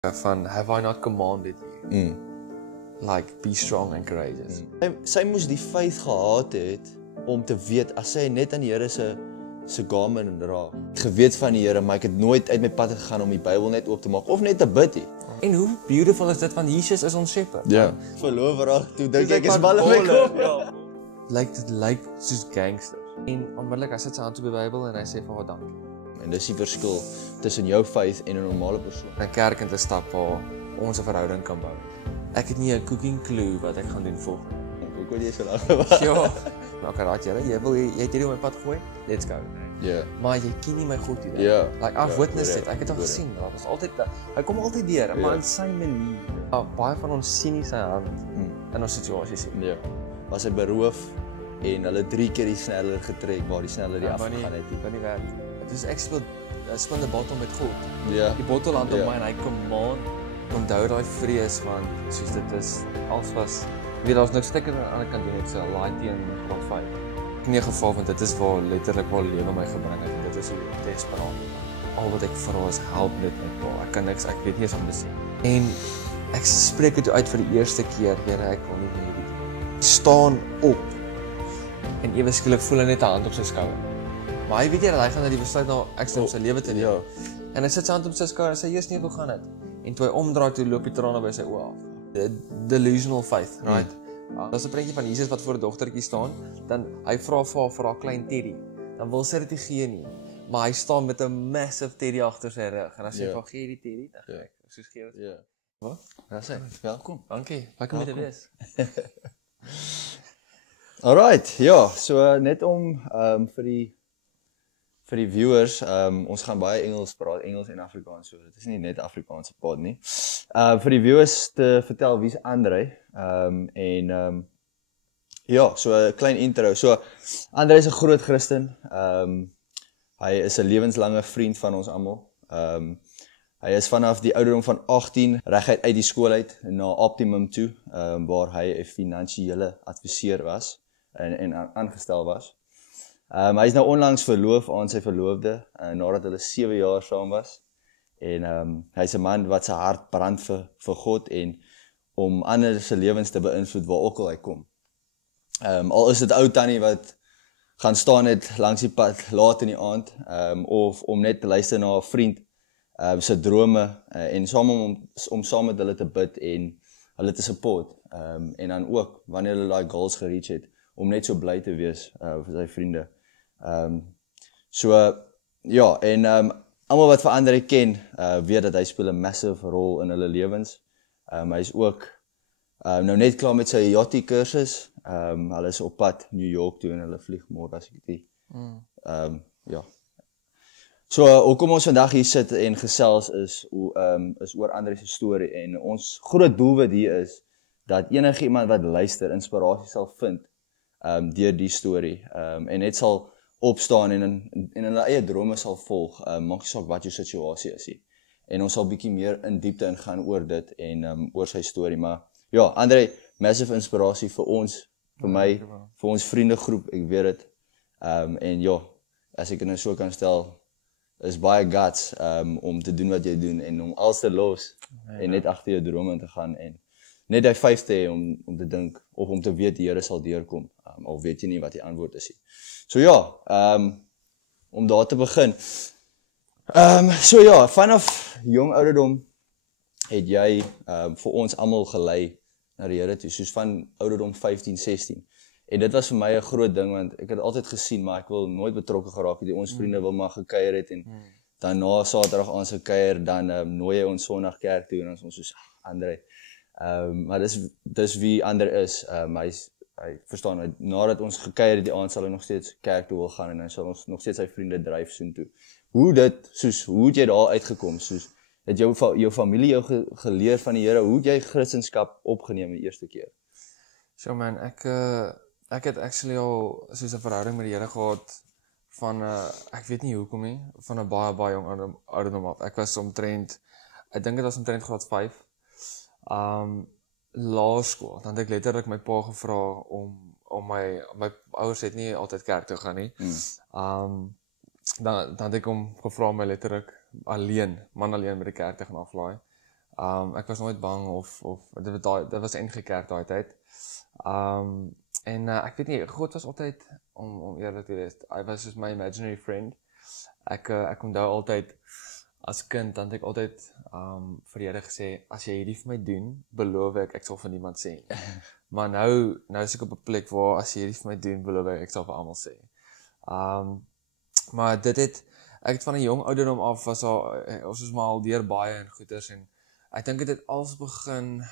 Van, have I not commanded you? Like, be strong and courageous. Sy moes die faith gehad het om te weet as sy net aan die Here se garment raak. Geweet van die Here, maar ek het nooit uit my pad gegaan om die Bybel net oop te maak of net te bid nie. En hoe beautiful is dit, want Jesus is ons shepherd. Ja. Verloofraag, toe dink ek is balle my kop. Ja. Dit lyk soos gangsters. En onmiddellik, hy sit sy hand op die Bybel en hy sê vir haar dankie. En dis die verskil tussen jou faith en 'n normale persoon. In 'n kerk in te stap waar ons 'n verhouding kan bou. Ek het nie 'n cooking clue wat ek gaan doen volgende. Ek kon nie so lank gewag. Ja. Maar raad jy, jy het hierdie op my pad gooi. Let's go. Ja. Maar jy ken nie my God nie. Ja. Like I've witnessed it. Ek het al gesien, daar was altyd hy kom altyd deur, maar in sy manier. Baie van ons sien nie sy hand in ons situasies nie. Ja. Was hy beroof en hulle 3 keer die sneller getrek waar die sneller die afgegaan het. Kan nie werk. Dit is ek speel die bottel met God. Ja. Die bottel land op my en hy command. Onthou daai vrees van soos dit is als was. Weet daar's nou stukke aan die ander kant doen ek so laai teen graad 5. In 'n geval want dit is waar letterlik waar lewe my gebring het. Dit is hoe desperaat. Al wat ek vra is help net my pa. Ek kan niks, ek weet nie eens om te sê. En ek spreek dit uit vir die eerste keer, Here, ek wil nie meer hierdie staan op. En ewe skielik voel hy net 'n hand op sy skouer. Maar hy weet jy dat hy gaan na die besluit na ekstra sy lewe te neem. Ja. En hy sit sy hand op sy skouer en sê, "Jesus, nee, hoe gaan dit?" En toe hy omdraai toe loop die trane by sy oë af. Delusional faith, right? Daar's 'n prentjie van Jesus wat voor 'n dogtertjie staan, dan hy vra vir haar klein teddy. Dan wil sy dit nie gee nie, maar hy staan met 'n massive teddy agter sy rug en dan sê hy, "Van gee die teddy?" Dan kyk, soos gee dit. Ja. Wat? Ja, sê, welkom. Dankie. Lekker om te wees. Alright, ja, so net om vir die viewers, ons gaan baie Engels praat, Engels en Afrikaans, so dit is nie net Afrikaanse pod nie. Vir die viewers te vertel wie's André, ja, so 'n klein intro. So André is 'n groot Christen. Hy is 'n lewenslange vriend van ons almal. Hy is vanaf die ouderdom van 18 reguit uit die skool uit na Optimum toe, waar hy 'n finansiële adviseur was en aangestel was. Hy is nou onlangs verloof aan sy verloofde, nadat hulle 7 jaar saam was. En hy's 'n man wat sy hart brand vir God en om ander se lewens te beïnvloed waar ook al hy kom. Al is dit ou tannie wat gaan staan net langs die pad laat in die aand, of om net te luister na 'n vriend se drome en om saam met hulle te bid en hulle te support. En dan ook wanneer hulle daai goals gereach het, om net so bly te wees vir sy vriende. Ja, en almal wat vir André ken, weet dat hy speel 'n massive rol in hulle lewens. Hy is ook nou net klaar met sy yachty kursus. Hulle is op pad New York toe en hulle vlieg môre as ek dit. Ja. So hoekom ons vandag hier sit en gesels is oor André se storie en ons groot doelwit hier is dat enige iemand wat luister inspirasie sal vind deur die storie en net sal opstaan en hulle eie drome sal volg, maak nie saak wat jou situasie is nie. En ons sal bietjie meer in diepte ingaan oor dit en oor sy storie, maar ja, André, massive inspirasie vir ons, vir my, vir ons vriendegroep, ek weet dit. En ja, as ek dit nou so kan stel, is baie guts om te doen wat jy doen en om alles te los en net agter jou drome te gaan en net die faith te hê om te dink of om te weet die Here sal deurkom, al weet jy nie wat die antwoord is nie. So ja, om daar te begin. So ja, vanaf jong ouderdom het jy vir ons almal gelei na die Here toe, soos van ouderdom 15, 16. En dit was vir my 'n groot ding, want ek het altyd gesien, maar ek wil nooit betrokke geraak het. Ons vriende wil maar gekuier het en dan na Saterdag aan se kuier, dan nooi hy ons Sondag kerk toe en ons soos André. Maar dis wie André is. Hy verstaan, nadat ons gekuier het die aand, sal hy nog steeds kerk toe wil gaan en hy sal ons nog steeds sy vriende dryf soontoe. Hoe het jy daar uitgekom? Het jou familie jou geleer van die Here? Hoe het jy Christendom opgeneem die eerste keer? So man, ek het actually al soos 'n verhouding met die Here gehad van ek weet nie hoekom nie, van 'n baie jong ouderdom af. Ek was ek dink dit was omtrent graad 5. Laerskool. Dan het ek letterlik my pa gevra om my ouers het nie altyd kerk toe gaan nie. Dan het ek hom gevra om my letterlik man alleen met die kerk te gaan aflaai. Ek was nooit bang of dit was NG Kerk daai tyd. En ek weet nie, God was altyd, om eerlik te wees, hy was soos my imaginary friend. Ek onthou altyd, as kind, dan het ek altyd vir die Here gesê, as jy hierdie vir my doen, beloof ek sal vir niemand sê. Maar nou is ek op 'n plek waar, as jy hierdie vir my doen, beloof ek sal vir almal sê. Maar ek het van 'n jong ouderdom af, ons was maar al deur baie en goeters, en ek dink dit het als begin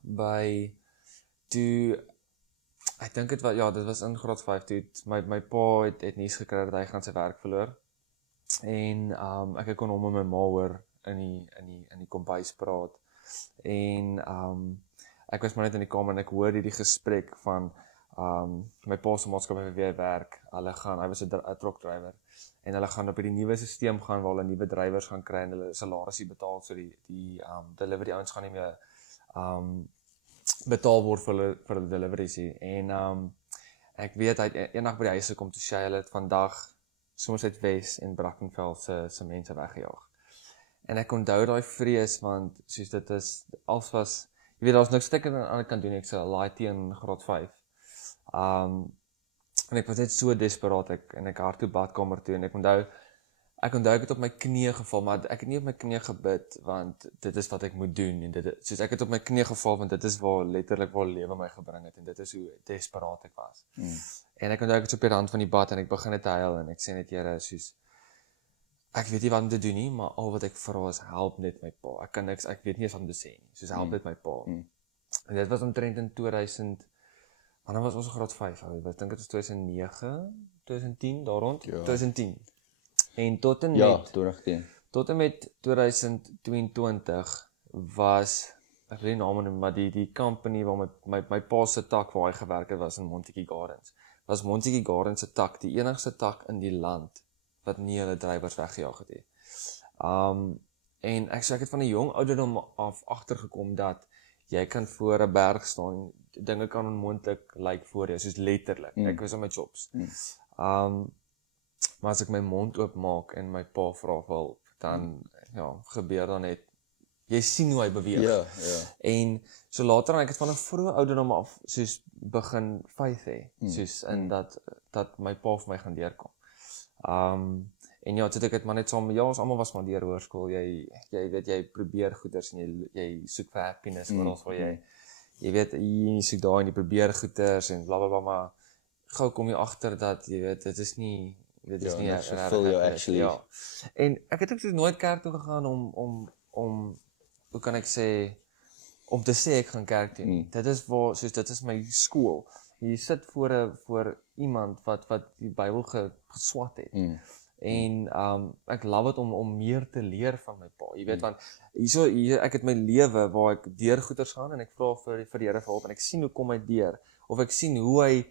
by, ek dink dit was in graad 5, toe my pa het nuus gekry dat hy gaan sy werk verloor, en ek kon hom en my ma hoor in die kombuis praat, en ek was maar net in die kamer en ek hoor hierdie gesprek van my pa se maatskappy weer werk, hy was 'n trokdrywer, en hulle gaan op hierdie nuwe stelsel gaan waar hulle nuwe drywers gaan kry en hulle salarisie betaal, so die delivery ouens gaan nie meer betaal word vir hulle deliveries nie. En ek weet hy het eendag by die huis gekom toe sê hulle het vandag soms uit Wes en Brackenfell se mense weggejaag. En ek onthou daai vrees, want soos dit is, als was, jy weet, daar's niks wat ek aan die ander kant doen, ek sê laai in graad 5. En ek was net so desperaat, en ek hard toe badkamer toe, en ek onthou ek het op my knieë geval, maar ek het nie op my knieë gebid, want dit is wat ek moet doen, en soos ek het op my knieë geval, want dit is letterlik waar lewe my gebring het, en dit is hoe desperaat ek was. En ek onthou ek het so op die rand van die bad, en ek begin net te huil, en ek sê net, Here, soos, ek weet nie wat om te doen nie, maar al wat ek vra is, help net my pa, ek kan niks, ek weet nie eens wat om te sê nie, soos help net my pa. En dit was omtrent in 2000, maar dan was ons graad 5, ek dink dit was 2009, 2010, daar rond, 2010. En tot en met 2022 was, ek weet nie naam, maar die company waar my pa se tak waar hy gewerk het was in Montetjie Gardens. Was Montetjie Gardens se tak, die enigste tak in die land wat nie hulle drywers weggejaag het nie. En ek het van 'n jong ouderdom af agtergekom dat jy kan voor 'n berg staan, dinge kan onmoontlik lyk voor jou, soos letterlik. Ek was op my chops. Maar as ek my mond oopmaak en my pa vra wil, dan gebeur dan net, jy sien hoe hy beweeg. En so later, ek het van 'n vroeë ouderdom af soos begin faith hê, soos in dat my pa vir my gaan deurkom. En ja, toe ek het maar net saam, ons almal was maar deur hoërskool, jy weet, jy probeer goeders en jy soek vir happiness, oral waar jy weet, jy soek daar en jy probeer goeders en blablabla, maar gou kom jy agter dat, jy weet, dit is nie actually. En ek het ook so nooit kerk toe gegaan om hoe kan ek sê, om te sê ek gaan kerk toe nie. Dit is waar, soos dit is my skool. Jy sit voor iemand wat die Bybel geswat het. En ek love het om meer te leer van my pa. Jy weet, want hier ek het my lewe waar ek deur goeters gaan en ek vra vir die Here vir hulp en ek sien hoe kom hy deur, of ek sien hoe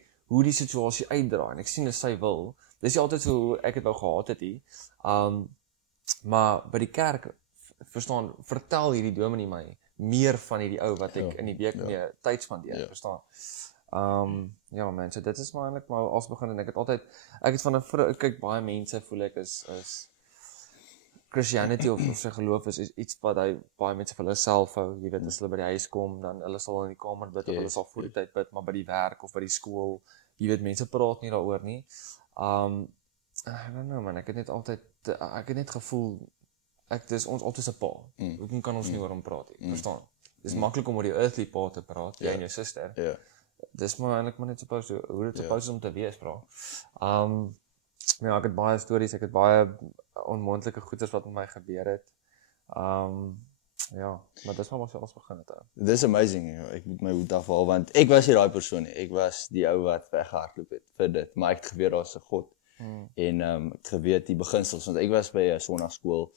die situasie uitdraai en ek sien is sy wil. Dis nie altyd so hoe ek het wou gehad het nie. Maar by die kerk, verstaan, vertel hierdie dominee my meer van hierdie ou wat ek in die week mee tyd spandeer, verstaan. Ja man, so dit is maar eintlik maar als begin en ek het van 'n kyk, baie mense voel ek is Christianity of sy geloof is iets wat baie mense vir hulle self hou, jy weet, as hulle by die huis kom, dan hulle sal in die kamer bid of hulle sal voor die tyd bid, maar by die werk of by die skool, jy weet, mense praat nie daaroor nie. I don't know man, ek het net gevoel, dis ons altyd 'n pa, hoekom kan ons nie oor hom praat nie, verstaan? Dis maklik om oor die earthly pa te praat, jy en jou suster. Dis maar eintlik maar net hoe dit supposed om te wees, bra. Ja, ek het baie stories, ek het baie onmoontlike goeders wat met my gebeur het. Ja, maar dis maar wat ons begin het. Dis amazing, ek moet my hoed afhaal, want ek was nie daai persoon nie, ek was die ou wat weggehardloop het vir dit, maar ek het geweet daar's 'n God, en ek het geweet die beginsels, want ek was by 'n sonnaarskool,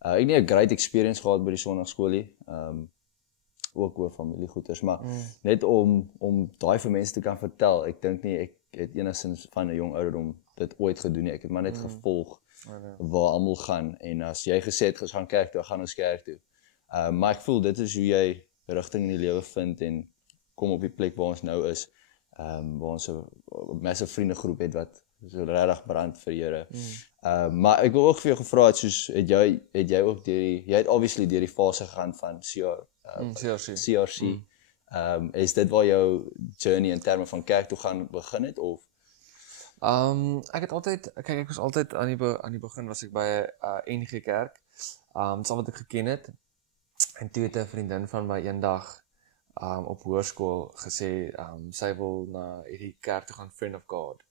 ek het nie 'n great experience gehad by die sonnaarskool nie, ook oor familiegoeders, maar net om daai vir mense te kan vertel, ek dink nie, ek het enigstens van 'n jong ouderdom dit ooit gedoen nie, ek het maar net gevolg waar almal gaan, en as jy gesê het, ons gaan kerk toe, gaan ons kerk toe. Maar ek voel, dit is hoe jy rigting in die lewe vind, en kom op die plek waar ons nou is, waar ons 'n massive vriendegroep het, wat so regtig brand vir die Here. Maar ek wil ook vir jou gevra het, soos het jy ook jy het obviously deur die fase gegaan van CRC. Is dit waar jou journey in terme van kerk toe gaan begin het of? Ek het altyd, kyk, ek was altyd aan die begin was ek by 'n NG Kerk. Dis al wat ek geken het. En toe het 'n vriendin van my eendag op hoërskool gesê, sy wil na hierdie kerk toe gaan, Friend of God.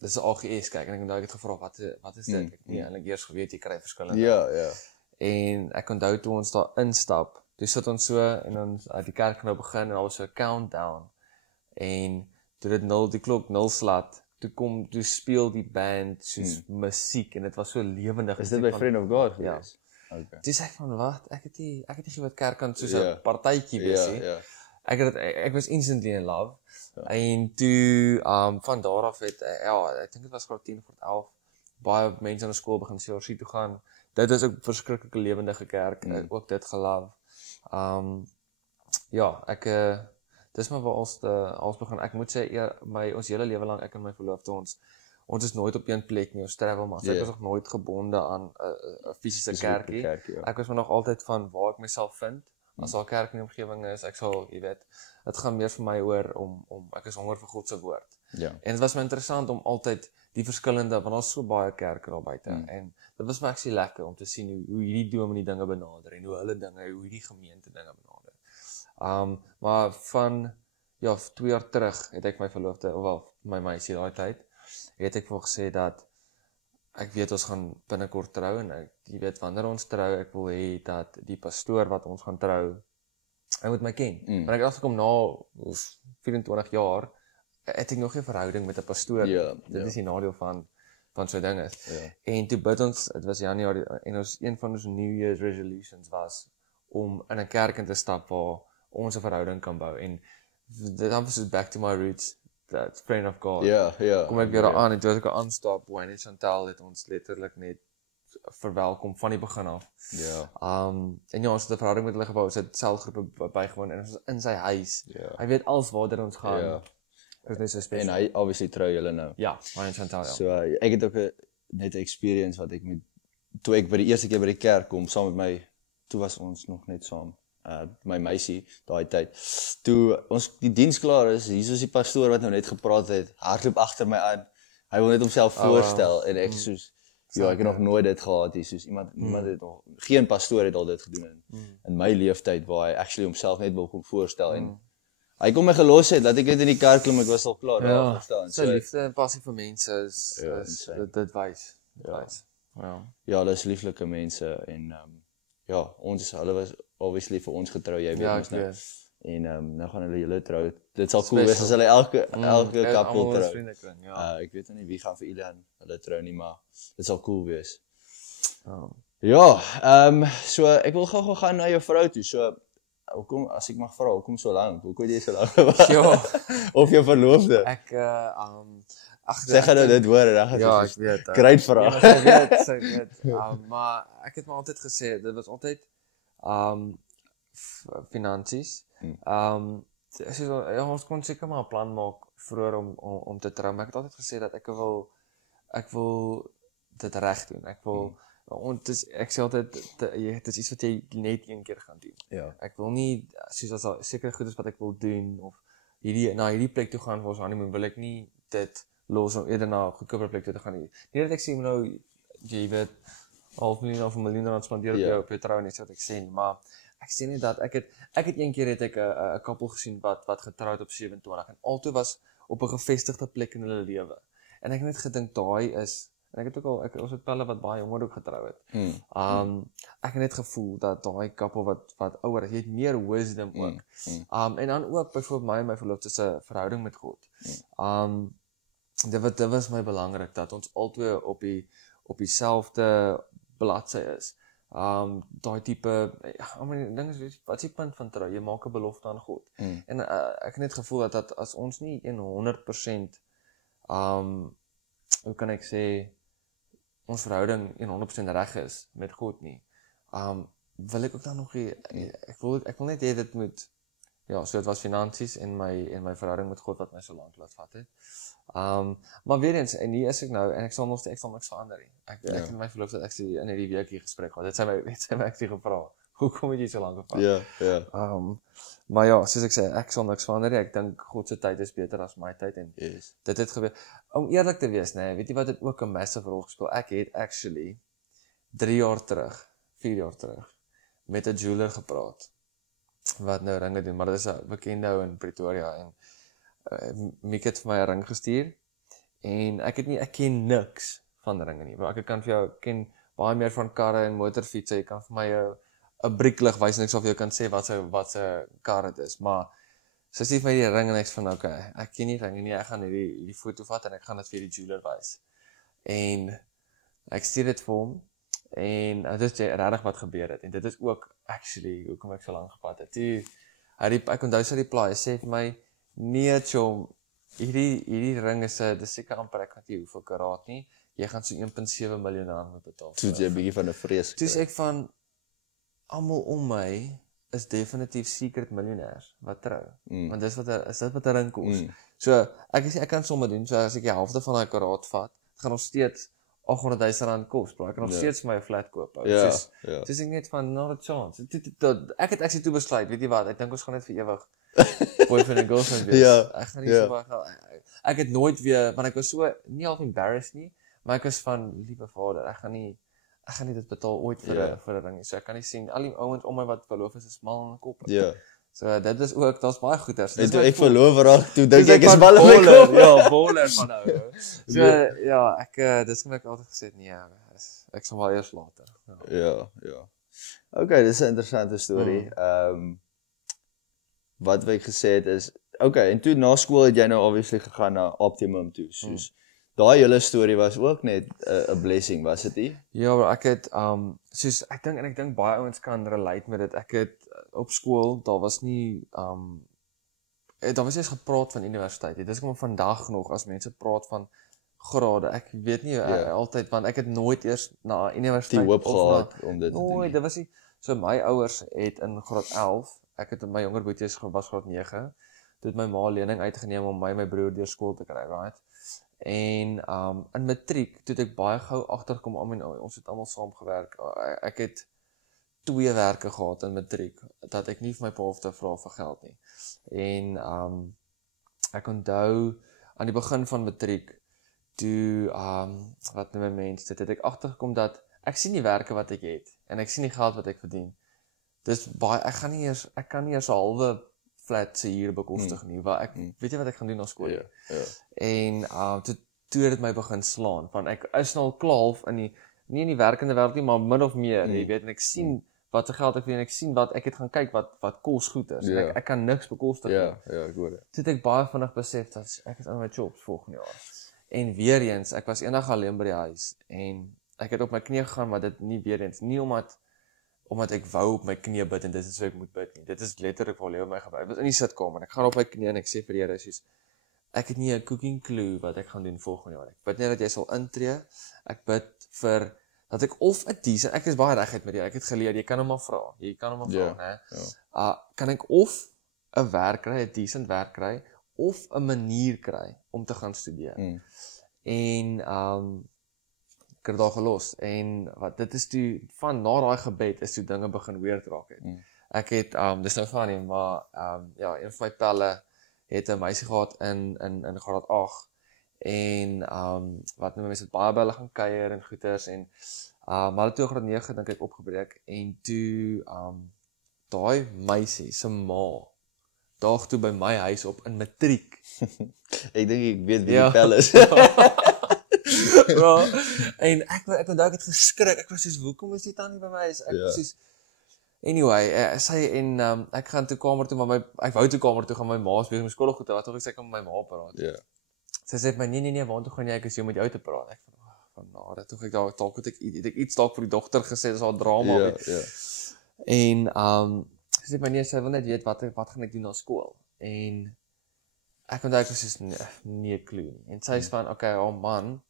Dis 'n AGS kerk en ek het gevra wat is dit? Ek het nie eintlik eers geweet jy kry verskillende. Ja. En ek onthou toe ons daar instap, toe sit ons so en ons die kerk nou begin en daar was so 'n countdown. En toe dit die klok 0 slat, toe speel die band soos musiek en dit was so lewendig. Is dit by Friend of God gewees? Ja. Okay. Toe sê ek van wat? Ek het nie geweet kerk kan soos 'n partytjie wees nie. Ek was instantly in love. En toe van daar af het ek dink dit was graad 10 of 11 baie mense in die skool begin CRC toe gaan. Dit is ook verskriklike lewendige kerk. Ook dit geloof. Dis maar waar ons begin. Ek moet sê ons hele lewe lank, ek en my verloofde, ons is nooit op een plek nie, ons travel maar. Ek was nog nooit gebonde aan 'n fisiese kerkie. Ek was maar nog altyd van waar ek myself vind. As daar 'n kerk in die omgewing is, ek sal, jy weet, dit gaan meer vir my oor om ek is honger vir God se woord. En dit was my interessant om altyd die verskillende, want daar's so baie kerke daar buite en dit was my actually lekker om te sien hoe hierdie dominee dinge benader en hoe hierdie gemeente dinge benader. Maar van 2 jaar terug het ek my verloofde, my meisie daai tyd, het ek vir gesê dat ek weet ons gaan binnekort trou en jy weet wanneer ons trou, ek wil hê dat die pastoor wat ons gaan trou, hy moet my ken. Maar ek het afgekom na 24 jaar, het ek nog geen verhouding met 'n pastoor. Dit is die nadeel van so ding is. En toe bid ons, dit was Januarie, en een van ons New Year's resolutions was om in 'n kerk in te stap waar ons 'n verhouding kan bou. En dit was back to my roots, that Friend of God. Kom ek weer aan en toe as ek aanstap, Wayne en Chantal het ons letterlik net verwelkom van die begin af. En ons het 'n verhouding met hulle gebou, ons het selgroepe bygewoon en ons was in sy huis. Hy weet alles waar ons gaan. Dit is so spesiaal. En hy obviously trou julle nou. Ja, Wayne en Chantal. So ek het ook net 'n experience wat ek toe ek by die eerste keer by die kerk kom saam met my, toe was ons nog net saam. My meisie daai tyd. Toe ons die diens klaar is, hier is die pastoor wat nou net gepraat het, hardloop agter my aan. Hy wil net homself voorstel en ek soos ek het nog nooit dit gehad hier, soos iemand het nog geen pastoor het al dit gedoen in my leeftyd waar hy actually homself net wil kom voorstel en hy kom my gelos het dat ek net in die kerk klim, ek was al klaar daar verstaan. Sy liefde en passie vir mense is dit wys. Ja, dis lieflike mense en hulle was obviously vir ons getrou, jy weet ons nou. En nou gaan hulle julle trou. Dit sal cool wees as hulle elke koppel trou. Ek weet nie wie gaan vir Ilian hulle trou nie, maar dit sal cool wees. So ek wil gou gaan na jou vrou toe. So hoekom, as ek mag vra, hoekom so lank? Hoekom het jy so lank gewag? Of jou verloofde? Ek sê gaan nou dit hoor, dan gaan ek weet. Great vraag. Ek weet. Maar ek het maar altyd gesê, dit was altyd finansies. Ons kon seker maar 'n plan maak vroeër om te trou, maar ek het altyd gesê dat ek wil dit reg doen. Ek sê altyd dit is iets wat jy net een keer gaan doen. Ek wil nie soos as daar sekere goed is wat ek wil doen of na hierdie plek toe gaan vir ons honeymoon, wil ek nie dit los om eerder na 'n goedkoper plek toe te gaan nie. Nie dat ek sê nou jy weet $500,000 of $1 miljoen spandeer op jou trou, net so wat ek sê nie, maar ek sê nie dat ek het een keer 'n koppel gesien wat getroud op 27 en albei was op 'n gevestigde plek in hulle lewe. En ek het net gedink daai is, en ek het ook al ons het pelle wat baie jonger ook getrou het. Ek het net gevoel dat daai koppel wat ouer is, jy het meer wisdom ook. En dan ook byvoorbeeld my en my verloofde se verhouding met God. Dit was my belangrik dat ons albei op dieselfde bladsy is. Daai tipe, ding is, wat is die punt van trou? Jy maak 'n belofte aan God. En ek het net gevoel dat as ons nie 100%, hoe kan ek sê, ons verhouding 100% reg is met God nie, wil ek ook dan nog ek wil net hê dit moet ja, so dit was finansies en my verhouding met God wat my so lank laat vat het. Maar weer eens, en hier is ek nou, en ek sal niks verander nie. Ek en my verloofde ek sê in hierdie week hier gesprek gehad. Dit sy my actually gevra. Hoekom het jy so lank gevat? Ja. Maar ja, soos ek sê, ek sal niks verander nie. Ek dink God se tyd is beter as my tyd en dit het gebeur. Om eerlik te wees, nee, weet jy wat het ook 'n massive rol gespeel? Ek het actually 4 jaar terug met 'n jeweler gepraat wat nou ringe doen, maar dit is 'n bekende ou in Pretoria en Miek het vir my 'n ring gestuur en ek ken niks van ringe nie, maar ek kan vir jou ken baie meer van karre en motorfietsse. Jy kan vir my 'n brieklig wys en ek sal vir jou kan sê wat se kar dit is, maar sy sê vir my die ring en ek sê van okay, ek ken nie ringe nie, ek gaan hierdie foto vat en ek gaan dit vir die jeweler wys. En ek stuur dit vir hom en dit is regtig wat gebeur het en dit is ook actually hoekom ek so lank gevat het. Ek onthou sy reply, sê vir my nee, chom, hierdie ring is dis seker amper ek weet nie hoeveel karaat nie. Jy gaan so 1.7 miljoen rand moet betaal. Toe jy 'n bietjie van 'n vrees. Toe sê ek van almal om my is definitief secret miljonêers wat trou. Want dis wat 'n ring kos. So ek kan sommer doen, so as ek die helfte van daai karaat vat, gaan ons steeds 800,000 rand kos, maar ek kan nog steeds vir my 'n flat koop. Dis ek net van not a chance. Ek het actually toe besluit, weet jy wat, ek dink ons gaan net vir ewig boyfriend and girlfriend wees. Ek gaan nie so baie ek het nooit weer, want ek was so nie half embarrassed nie, maar ek was van liewe Vader, ek gaan nie dit betaal ooit vir 'n ring nie. So ek kan nie sien al die ouens om my wat verloof is mal in die kop. So dit is ook, daar's baie goeders. En toe ek verloof raak, toe dink ek is wel 'n baller. Ja, baller van nou. So ja, dis kom ek altyd gesê nee, ek sal maar eers later. Ja. Okay, dis 'n interessante storie. Wat ek gesê het is, okay, en toe na skool het jy nou obviously gegaan na Optimum toe. Soos daai hele storie was ook net 'n blessing, was dit nie? Ja, maar ek het soos ek dink baie ouens kan relate met dit. Ek het op skool, daar was nie daar was eers gepraat van universiteit. Dit is kom vandag nog as mense praat van grade. Ek weet nie altyd, want ek het nooit eers na universiteit die hoop gehad om dit te doen. Nooit, dit was nie. So my ouers het in graad 11, ek het my jonger boeties was graad 9, toe het my ma lening uitgeneem om my broer deur skool te kry, right? En in matriek, toe het ek baie gou agtergekom, ons het almal saam gewerk. Ek het 2 werke gehad in matriek, dat ek nie vir my pa hoef te vra vir geld nie. En ek onthou, aan die begin van matriek, toe, wat noem mense, dit het ek agtergekom dat, ek sien die werke wat ek het, en ek sien die geld wat ek verdien. Dis baie, ek kan nie eers 'n halwe flat se huur bekostig nie, waar weet jy wat ek gaan doen na skool? En toe het dit my begin slaan, van ek is nou al klaar half nie in die werkende wêreld nie, maar min of meer, jy weet, en ek sien wat se geld ek verdien, ek sien wat ek het gaan kyk wat kos goed is, en ek kan niks bekostig nie. Ja, ek hoor dit. Toe het ek baie vinnig besef dat ek is aan my jobs volgende jaar. En weer eens, ek was eendag alleen by die huis, en ek het op my knie gegaan, maar dit nie weer eens, nie omdat ek wou op my knie bid en dit is so ek moet bid nie. Dit is letterlik waar lewe my gebeur. Ek was in die sitkamer en ek gaan op my knie en ek sê vir die Here, soos ek het nie 'n cooking clue wat ek gaan doen volgende jaar. Ek bid net dat jy sal intree. Ek bid vir dat ek of 'n decent, ek is baie reguit met jou. Ek het geleer, jy kan hom maar vra. Jy kan hom maar vra, né? Kan ek of 'n werk kry, 'n decent werk kry, of 'n manier kry om te gaan studeer. En ek het daar gelos, en dit is toe, van na daai gebed is toe dinge begin weird raak het. Ek het, dis nou funny, maar een van my pelle het 'n meisie gehad in graad 8, en wat noem mense, het baie by hulle gaan kuier en goeters, en maar toe graad 9 dink ek opgebreek, en toe daai meisie se ma daag toe by my huis op in matriek. Ek dink ek weet wie die pel is. Ja, en ek onthou ek het geskrik, ek was soos, hoekom is die tannie by my huis? Ek was soos, anyway, sy en ek gaan toe kamer toe, maar ek wou toe kamer toe gaan, my ma is besig met skoolgoed, wat of ek sê kan met my ma praat. Sy sê vir my, nee, waartoe gaan jy, ek is hier met jou te praat. Ek van nare, toe ek daar, dalk het ek iets dalk vir die dogter gesê, dis al drama. En sy sê vir my, nee, sy wil net weet, wat gaan ek doen na skool? En ek onthou ek was soos, nee clue nie. En sy is van, okay, man,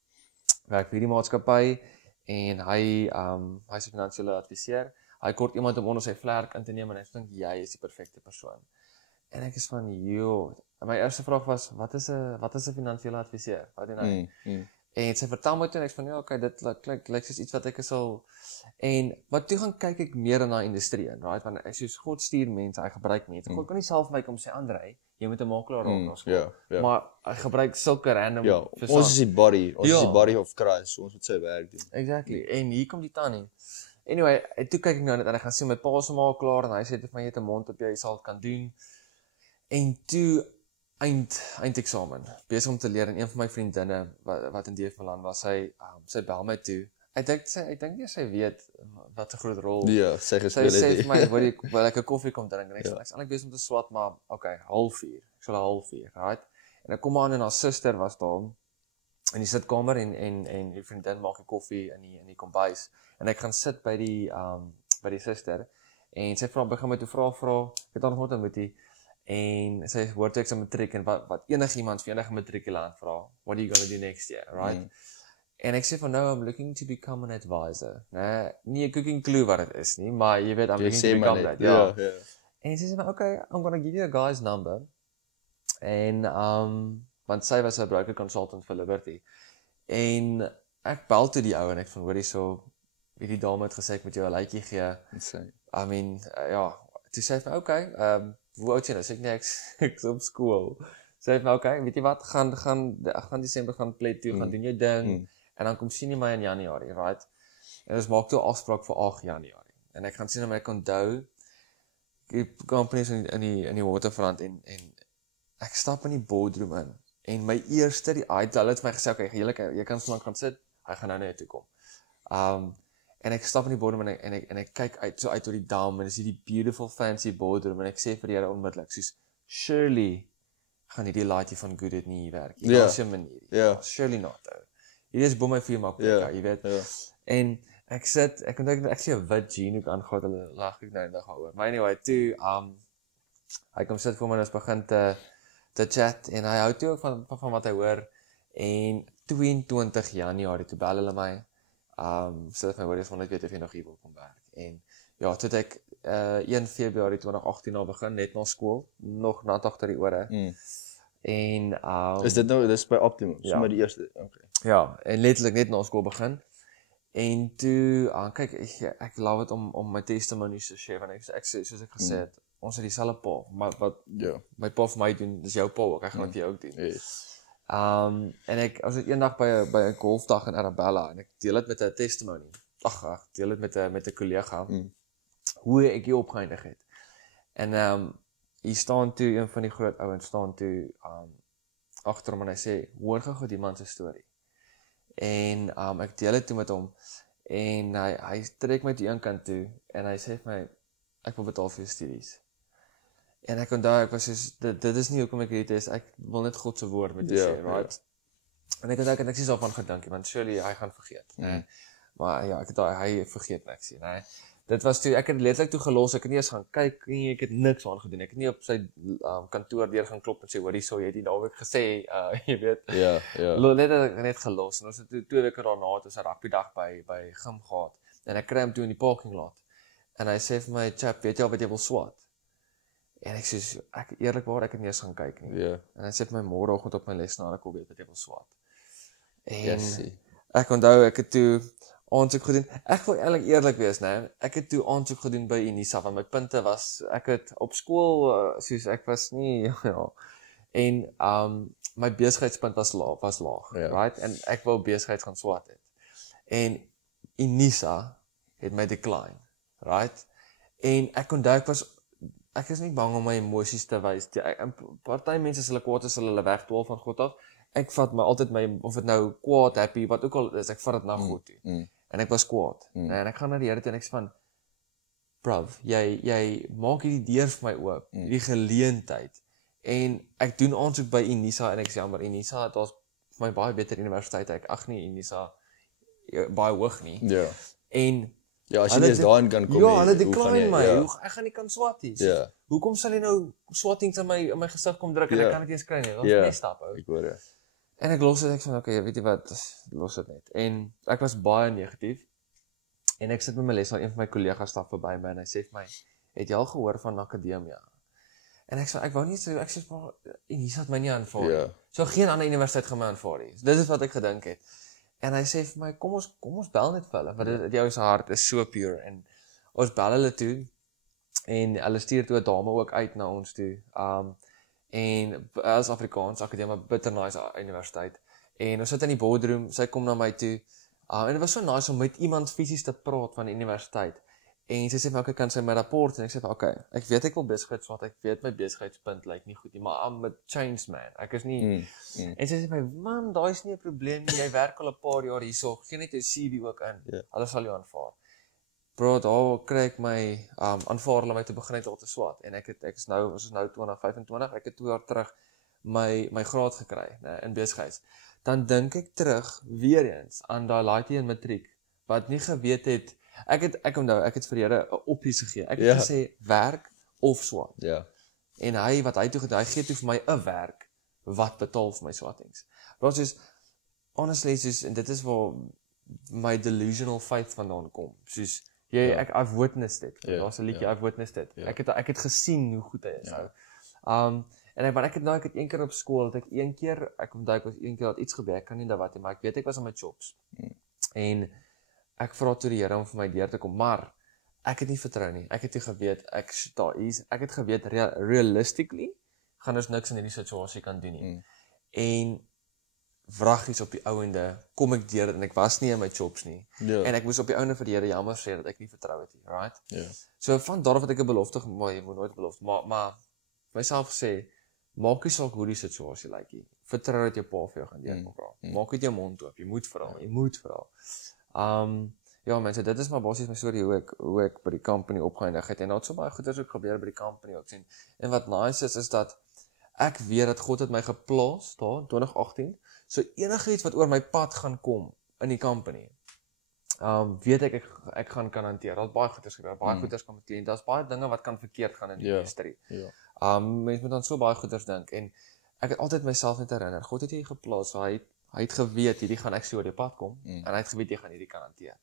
werk vir die maatskappy, en hy is 'n finansiële adviseur, hy kort iemand om onder sy vlerk in te neem, en hy dink, jy is die perfekte persoon. En ek is van, joh, my eerste vraag was, wat is 'n finansiële adviseur? Wat doen hy? En sy vertel my toe en ek van, ja, okay, dit lyk soos iets wat ek sal, maar toe gaan kyk ek meer in daai industrie in, right? Want hy soos God stuur mense, hy gebruik mense. God kan nie self my kom sê, Andrei, jy moet 'n makelaar raak na skool. Maar hy gebruik sulke random ons is die body, ons is die body of Christ, ons moet sy werk doen. Exactly, en hier kom die tannie. Anyway, toe kyk ek nou net en ek gaan sien my pa se makelaar en hy sê vir my, jy het 'n mond op jou, jy sal dit kan doen. En toe eindeksamen, besig om te leer en een van my vriendinne wat in DF-land was, sy bel my toe. Ek dink nie sy weet wat 'n groot rol. Ja, sy gespeel het. Sy sê vir my, wil ek 'n koffie kom drink en ek sê, ek is eintlik besig om te swat, maar okay, 4:30. Ek sal 4:30, right? En ek kom aan en haar suster was daar in die sitkamer en die vriendin maak 'n koffie in die kombuis. En ek gaan sit by die suster en sy begin my toe vra, ek het haar nog nooit ontmoet. En sy hoor toe ek se matriek en wat enigiemand vir enige matrikulant vra, what are you going to do next year, right? En ek sê van nou, I'm looking to become an advisor. Nie 'n cooking clue wat dit is nie, maar jy weet, I'm looking to become that. Ja. En sy sê van, okay, I'm going to give you a guy's number. En, want sy was 'n broker consultant vir Liberty. En ek bel toe die ou en ek van, hoor hierso, die dame het gesê ek moet jou 'n likeie gee. I mean, toe sê sy van, okay, hoe oud jy nou? Sê ek nie, ek is op skool. Sê vir my, okay, weet jy wat, gaan Desember gaan plet toe, gaan doen jou ding, en dan kom sien jy my in Januarie, right? En ons maak toe 'n afspraak vir 8 Januarie. En ek gaan sien of ek onthou, die companies in die Waterfront, en ek stap in die boardroom in, en my eerste, hulle het my gesê, okay, jy kan so lank gaan sit, hy gaan nou na jou toe kom. En ek stap in die boardroom en ek kyk uit oor die dam en dis hierdie beautiful fancy boardroom en ek sê vir die Here onmiddellik soos surely gaan hierdie laaitjie van Good nie werk. Hier is 'n manier. Surely not. Hierdie is bo my vir maak, jy weet. En ek sê 'n wit jean ook aangaan, hulle lag ek nou eendag daaroor. Maar anyway, toe hy kom sit vir my en ons begin te chat en hy hou toe van wat hy hoor en 22 Januarie toe bel hulle my. Sê vir my, hoor, ek weet of jy nog hier wil kom werk. En ja, toe het ek 1 Februarie 2018 al begin, net na skool, nog nat agter die ore. En is dit nou, dis by Optimum, sommer die eerste, okay. Ja, en letterlik net na skool begin. En toe, kyk, ek love het om my testimonies te share, want ek soos ek gesê het, ons het dieselfde pa, maar wat my pa vir my doen, dis jou pa ook, ek gaan dit jou ook doen. En ons het eendag by 'n golfdag in Arabella en ek deel dit met 'n testimony. Deel dit met 'n kollega hoe ek hier opgeëindig het. En hier staan toe een van die groot ouens staan toe agter hom en hy sê, hoor gou die man se storie. En ek deel dit toe met hom en hy trek my toe een kant toe en hy sê vir my, ek wil betaal vir jou studies. En ek onthou, ek was soos, dit is nie hoekom ek hier is, ek wil net God se woord met jou sê, right? En ek onthou, ek het niks daarvan gedink, want surely hy gaan vergeet, maar ja, hy vergeet niks, Dit was toe, ek het letterlik toe gelos, ek het nie eens gaan kyk nie, ek het niks aan gedoen, ek het nie op sy kantoor deur gaan klop en sê, hoor hierso, jy het die naweek gesê, jy weet, net gelos, en ons het 2 weke daarna, het ons 'n rugbydag by gym gehad, en ek kry hom toe in die parking lot, en hy sê vir my, chap, weet jy al wat jy wil swat? En ek sê, eerlikwaar, ek het nie eens gaan kyk nie. En hy sê vir my, môreoggend op my lesenaar, ek wil weet wat jy wil swat. En ek onthou, ek het toe aansoek gedoen. Ek wil eerlik wees, ek het toe aansoek gedoen by Unisa, want my punte was, ek het op skool, soos ek was nie, en my besigheidspunt was laag, right? En ek wou besigheid gaan swat het. En Unisa het my decline, right? En ek onthou, ek is nie bang om my emosies te wys. Party mense as hulle kwaad is, hulle wegdwaal van God af. Ek vat my altyd of het nou kwaad, happy, wat ook al is, ek vat dit na God toe. En ek was kwaad. En ek gaan na die Here toe en ek sê van, bruv, jy maak hierdie deur vir my oop, die geleentheid. En ek doen aansoek by Unisa en ek sê, maar Unisa het vir my baie beter universiteit. Unisa baie hoog nie. En as jy eens daarin kan kom, hulle decline my, ek gaan nie kan swatties. Hoekom sal jy nou swattings in my gesig kom druk en ek kan dit eens kry nie, dat is nie stap, ou. En ek los dit, ek sê, okay, weet jy wat, los dit net. En ek was baie negatief, en ek sit met my les, een van my kollegas stap verby my, en hy sê vir my, het jy al gehoor van Akademia? En ek wou nie so, ek sê maar, en hier sat my nie aanvaar nie. Ja. So geen ander universiteit gaan my aanvaar nie. So, dit is wat ek gedink het. En hy sê vir my, kom ons bel net vir hulle, want die ou se hart is so pure, en ons bel hulle toe, en hulle stuur toe 'n dame ook uit na ons toe, en as Afrikaans Akademie, bitter nice universiteit, en ons sit in die boardroom, sy kom na my toe, en dit was so nice om met iemand fisies te praat van die universiteit, en sy sê vir my, kan sy my rapport, en ek sê vir okay, ek weet ek wil besigheid swat, ek weet my besigheidspunt lyk nie goed nie, maar I'm a change man, ek is nie, en sy sê vir my, man, daai is nie 'n probleem nie, jy werk al 'n paar jaar hierso, gee net jou CV ook in, hulle sal jou aanvaar. Bro, daar kry ek my, aanvaar hulle my te begin uit al te swat, en ons is nou 2025, ek het 2 jaar terug my graad gekry, in besigheids. Dan dink ek terug, weer eens, aan daai laaitjie in matriek, wat nie geweet het, ek onthou, ek het vir Here 'n opsie gegee, ek het gesê, werk of swat. En wat hy toe gedoen, hy gee toe vir my 'n werk, wat betaal vir my swattings. Maar soos, honestly, en dit is waar my delusional faith vandaan kom, soos, I've witnessed it, daar's 'n liedjie, I've witnessed it, ek het gesien hoe goed hy is, en ek het een keer op skool, ek onthou ek was een keer dat iets gebeur, ek kan nie wat nie, maar ek weet ek was aan my chops, en ek vra toe die Here om vir my deur te kom, maar ek het nie vertrou nie, ek het toe geweet, ek het geweet, realistically, gaan ons niks in hierdie situasie kan doen nie, en wraggies op die ouende, kom ek deur dit, en ek was nie in my chops nie, en ek moes op die ouende vir die Here jammer sê, dat ek nie vertrou het nie, right? So van daar wat ek 'n belofte gemaak, jy moet nooit belofte, maar myself gesê, maak nie saak hoe die situasie lyk nie, vertrou dat jou pa vir jou gaan deurkom, maak net jou mond oop, jy moet vra. Ja mense, dit is maar basies my storie, hoe ek by die company opgeëindig het, en daar het so baie goeders ook gebeur by die company ook, en wat nice is dat, ek weet dat God het my geplaas, daar, in 2018, so enigiets wat oor my pad gaan kom, in die company, weet ek gaan kan hanteer, daar het baie goeders gebeur, baie goeders kan beteken, daar is baie dinge wat kan verkeerd gaan in die industrie, mens moet aan so baie goeders dink, en ek het altyd myself net herinner, God het hier geplaas, so hy het geweet, hierdie gaan ek so oor die pad kom, en hy het geweet, jy gaan hierdie kan hanteer,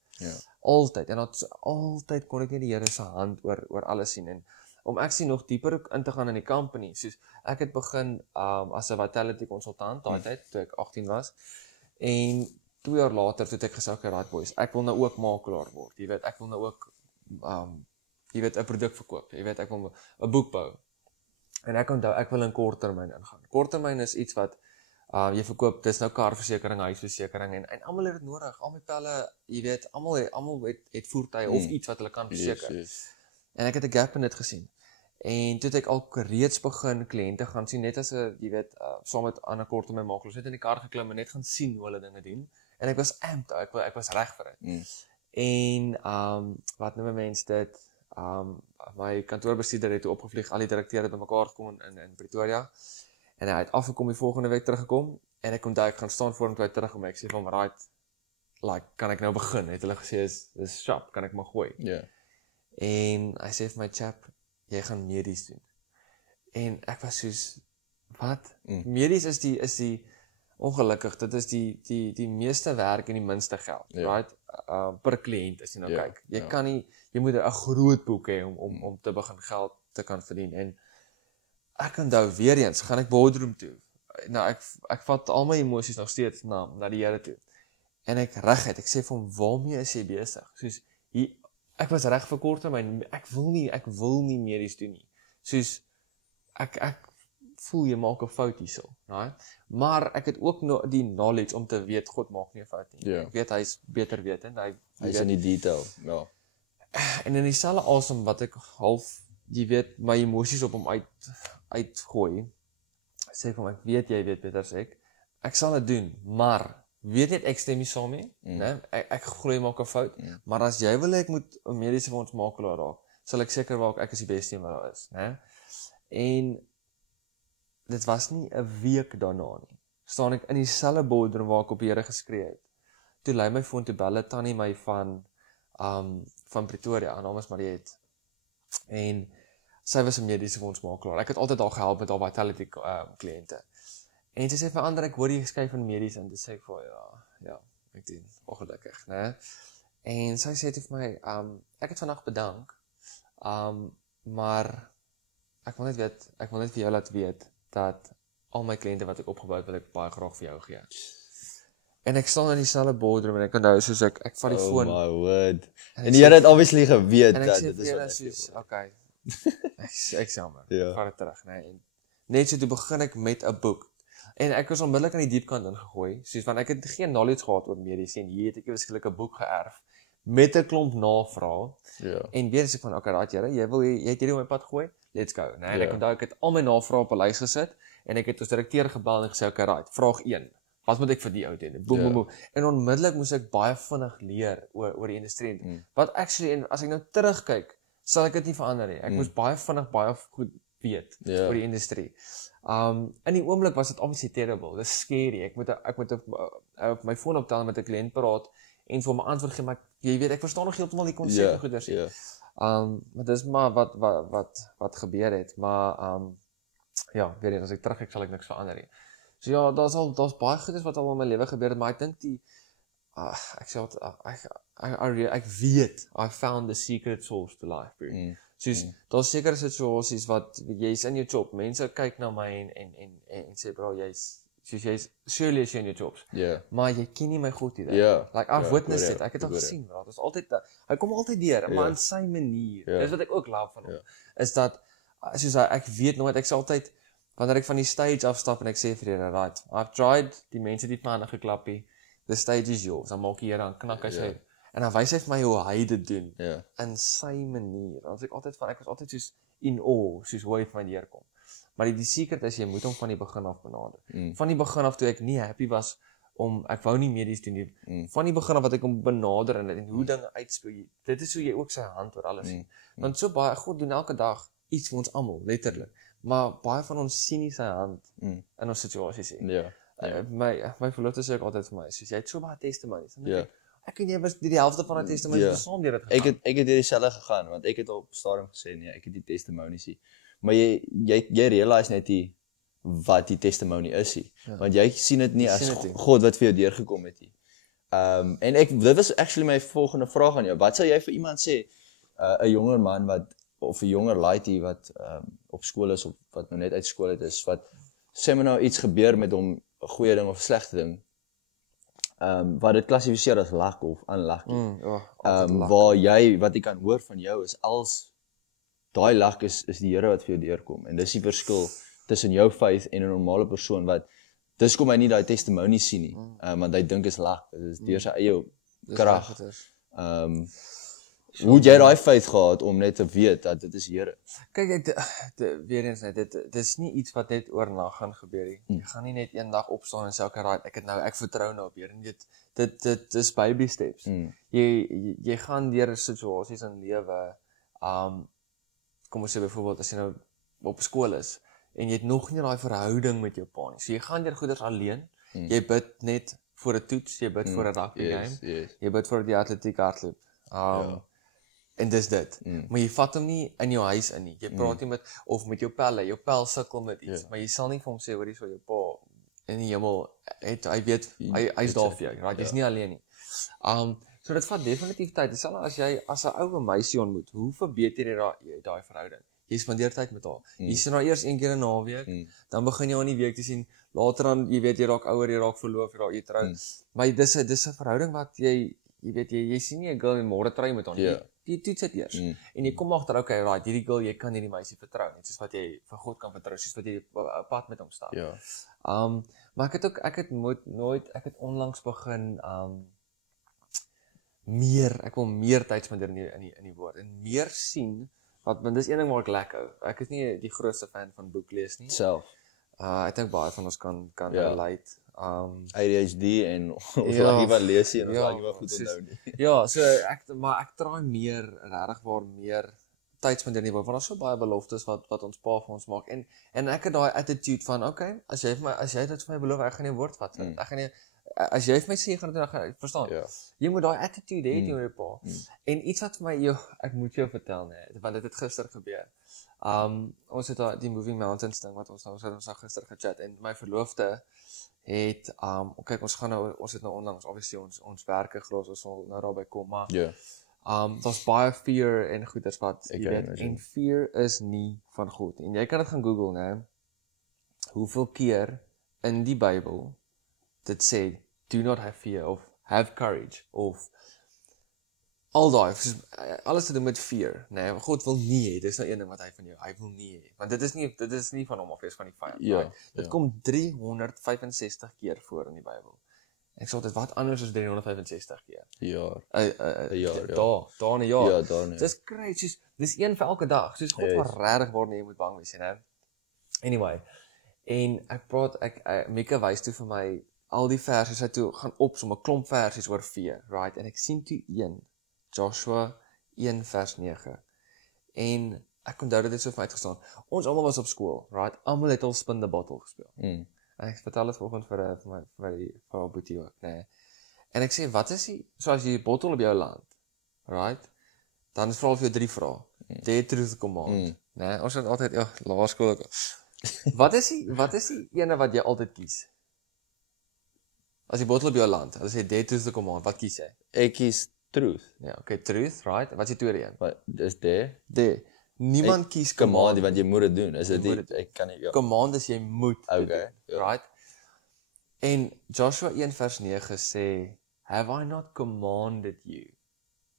altyd, en altyd kon ek nie die Here se hand oor alles sien, en om ek sien nog dieper in te gaan in die company, soos ek het begin as 'n vitality consultant, daai tyd, toe ek 18 was, en 2 jaar later, toe het ek gesê, okay, right boys, ek wil nou ook makelaar word, jy weet, ek wil nou ook, 'n produk verkoop, jy weet, ek wil 'n boek bou, en ek onthou, ek wil in korttermyn ingaan. Korttermyn is iets wat, jy verkoop, dis nou karversekering, huisversekering, en almal het dit nodig, al my pelle, jy weet, almal het voertuie, of iets wat hulle kan verseker, en ek het 'n gap in dit gesien, en toe het ek al reeds begin kliënte gaan sien, net as jy weet, saam met ander korttermyn makelaars, net in die kar geklim, en net gaan sien hoe hulle dinge doen, en ek was amped, ek was reg vir dit, en, wat noem mense dit, my kantoorbestuurder het toe opgevlieg, al die direkteure het bymekaar gekom in Pretoria, en hy het afgekom die volgende week teruggekom, en ek onthou, ek gaan staan voor hom toe hy terugkom, ek sê van, right, kan ek nou begin, het hulle gesê, is sharp, kan ek maar gooi, en hy sê vir my, chap, jy gaan medies doen, en ek was soos, wat? Medies is die ongelukkig, dit is die meeste werk en die minste geld, right? Per kliënt as jy nou kyk. Jy kan nie, jy moet 'n groot boek hê om te begin geld te kan verdien, en ek onthou weer eens, gaan ek boardroom toe, nou ek vat al my emosies nog steeds na die Here toe, en ek sê vir hom, waarmee is jy besig? Soos, ek was reg vir korttermyn, ek wil nie medies doen nie, soos, ek voel jy maak 'n fout hierso, right? Maar ek het ook die knowledge om te weet, God maak nie 'n fout nie, ek weet, hy is beter wetend, hy is in die detail, en in dieselfde asem wat ek half, jy weet, my emosies op hom uitgooi, sê vir hom, ek weet jy weet beter as ek sal dit doen, maar weet net ek stem nie saam mee, ek glo jy maak 'n fout, maar as jy wil ek moet 'n mediese fondsmakelaar raak, sal ek seker maak ek is die beste een wat daar is, en dit was nie 'n week daarna nie, staan ek in dieselfde boardroom waar ek op die Here geskree het, toe lei my foon toe belle tannie my van Pretoria, haar naam is Mariet, en sy was 'n mediese fondsmakelaar, ek het altyd daar gehelp met haar vitality kliënte, en sy sê vir ander, ek hoor jy geskryf van medies, en toe sê ek vir ja, ek doen, ongelukkig, en sy sê vir my, ek het vandag bedank, maar ek wil net vir jou laat weet dat al my kliënte wat ek opgebou het, wil ek baie graag vir jou gee. En ek staan in dieselfde boardroom en ek onthou soos ek vat die foon. Oh my word. En die Here het obviously geweet en dat dit is wat soos, okay. ek jammer. Ja. Vat dit terug, nee. En net so toe begin ek met 'n boek. En ek was onmiddellik aan die diep kant ingegooi, soos want ek het geen knowledge gehad oor mediese en hier het ek 'n verskillike boek geërf met 'n klomp navrae. Ja. En weer is ek van, okay, right, Here, jy het hierdie op my pad gooi. Let's go. Nee, en ek onthou ek het al my navrae op 'n lys gesit en ek het ons direkteur gebel en gesê, okay, right, vraag 1. Wat moet ek vir die ou doen? Boem. En onmiddellik moes ek baie vinnig leer oor die industrie. Wat actually, en as ek nou terugkyk, sal ek dit nie verander nie. Ek moes baie vinnig baie goed weet oor die industrie. In die oomblik was dit obviously terrible. Dis scary. Ek moet op my foon optel met 'n kliënt praat en vir my antwoord gee, maar jy weet, ek verstaan nog heeltemal die konsep goeders nie. Maar dis maar wat gebeur het, maar ja, weet jy, as ek terugkyk sal ek niks verander nie. So ja, daar's baie goeders wat al in my lewe gebeur het, maar ek dink ek weet I found the secret source to life, bro. Soos daar's sekere situasies wat jy's in jou job, mense kyk na my en sê bro, jy's surely is jy in jou jobs. Maar jy ken nie my God nie. Like I've witnessed it. Ek het al gesien, bro. Dit is altyd hy kom altyd deur, maar in sy manier. Dis wat ek ook love van hom. Is dat soos ek weet nooit, ek sê altyd wanneer ek van die stage afstap en ek sê vir julle, right, I've tried, die mense het nie my hande geklap nie. The stage is yours. Dan maak jy hier aan knak as jy. En dan wys hy vir my hoe hy dit doen. In sy manier. Dan sê ek was altyd soos in awe, soos hoe hy van my deurkom. Maar die secret is, jy moet hom van die begin af benader. Van die begin af toe ek nie happy was ek wou nie medies doen nie. Van die begin af wat ek hom benader en hoe dinge uitspeel. Dit is hoe jy ook sy hand oor alles sien. Want so baie, God doen elke dag iets vir ons almal, letterlik. Maar baie van ons sien nie sy hand in ons situasies nie. My verloofde sê ek altyd vir my, soos jy het so baie testimonies. Ek en jy was die helfte van 'n testimonies saam deur dit gegaan. Ek het hierdie selfe gegaan, want ek het op stadium gesê nee, ek het die testimonies nie. Maar jy realize net nie wat die testimony is nie. Want jy sien dit nie as God wat vir jou deurgekom het nie. En dit was actually my volgende vraag aan jou. Wat sou jy vir iemand sê, 'n jonger man of 'n jonger laaitie wat op skool is of wat nou net uit skool uit is, wat sê maar nou iets gebeur met hom, 'n goeie ding of 'n slegte ding, wat dit klassifiseer as luck of unlucky. Waar wat jy kan hoor van jou is als daai luck is die Here wat vir jou deurkom. En dis die verskil tussen jou faith en 'n normale persoon wat dis kom hy nie daai testimony sien nie, want hy dink is luck. Dit is deur sy eie krag. Hoe jy daai faith gehad om net te weet dat dit is Here. Kyk, weer eens net, dit is nie iets wat net oornag gaan gebeur nie. Jy gaan nie net eendag opstaan en sê okay, ek vertrou nou op Here. Dit is baby steps. Jy gaan deur situasies in lewe, kom ons sê byvoorbeeld as jy nou op skool is en jy het nog nie daai verhouding met jou pa nie. So jy gaan deur goeders alleen. Jy bid net voor 'n toets, jy bid voor 'n rugby game, jy bid voor die atletiek hardloop. En dis dit. Maar jy vat hom nie in jou huis in nie. Jy praat nie met jou pelle. Jou pel sukkel met iets, maar jy sal nie vir hom sê hoor hierso jou pa in die hemel hy weet hy's daar vir jou. Right? Jy's nie alleen nie. So dit vat definitief tyd. Dis as jy as 'n ou meisie ontmoet, hoe verbeter jy daai verhouding? Jy spandeer tyd met haar. Jy sien haar eers een keer 'n naweek, dan begin jy haar in die week te sien. Later dan, jy weet jy raak ouer, jy raak verloof, jy trou. Maar dis 'n verhouding wat jy weet jy sien nie 'n girl en môre trou met haar nie. Jy toets dit eers. En jy kom agter okay, right, hierdie girl, jy kan hierdie meisie vertrou, net soos wat jy vir God kan vertrou, soos wat jy 'n pad met hom stap. Maar ek het onlangs begin ek wil meer tyd spandeer in die woord en meer sien want dis een ding waar ek lekker. Ek is nie die grootste fan van boek lees nie. Self. Ek dink baie van ons kan relate. ADHD en ons laat nie wat lees nie en ons laat nie wat goed onthou nie. Ja, so ek traai meer regtig waar meer tyd spandeer nie, want daar's so baie beloftes wat ons pa vir ons maak en ek het daai attitude van okay, as jy dit vir my beloof, ek gaan nie woord vat. Ek gaan nie as jy vir my sê jy gaan dit doen, verstaan. Jy moet daai attitude hê teenoor jou pa. En iets wat vir my ek moet jou vertel want dit het gister gebeur. Ons het die Moving Mountains ding wat ons nou gister gechat en my verloofde het kyk ons het nou onlangs obviously ons werke glos ons sal nou daarby kom maar Daar's baie fear en goeders wat Ek jy kan weet, imagine. en fear is nie van God. En jy kan dit gaan Google, né? Hoeveel keer in die Bybel dit sê do not have fear of have courage of al daai, alles te doen met fear, né? God wil nie hê, dis nou een ding wat hy van jou, hy wil nie hê, want dit is nie van hom af, dit is van die vyand. Ja, Right? Dit kom 365 keer voor in die Bybel. Ek sê altyd, wat anders is 365 keer? jaar. Jaar, ja. Daar in 'n jaar. Ja, daar nie. Dis crazy, dis een vir elke dag. Soos God Yes. maar regtig waar jy moet bang wees, né? Anyway, en Mika wys toe vir my al die versies, hy toe gaan opsom 'n klomp versies oor fear, right? En ek sien toe Joshua 1 vers 9. En ek onthou dit het so vir my uitgestaan. Ons almal was op skool, right? Almal het al spin the bottle gespeel. En ek vertel dit vanoggend vir haar boetie ook, nee. En ek sê, wat is die, so as jy 'n bottel op jou land, right? Dan vra hulle vir jou 3 vrae. Dare, truth, command. Nee, ons het altyd, ja, laerskool ook. Wat is die ene wat jy altyd kies? As die bottel op jou land, hulle sê dare, truth, command, wat kies jy? Ek kies truth. Ja, okay, truth, right? Wat is die tweede een? Wat is there? Dare. Niemand kies Command, command. want jy moet dit doen. Is dit moet nie? Ek kan nie, ja. Command is jy moet dit Okay, doen, ja. right? En Joshua 1 vers 9 sê, have I not commanded you?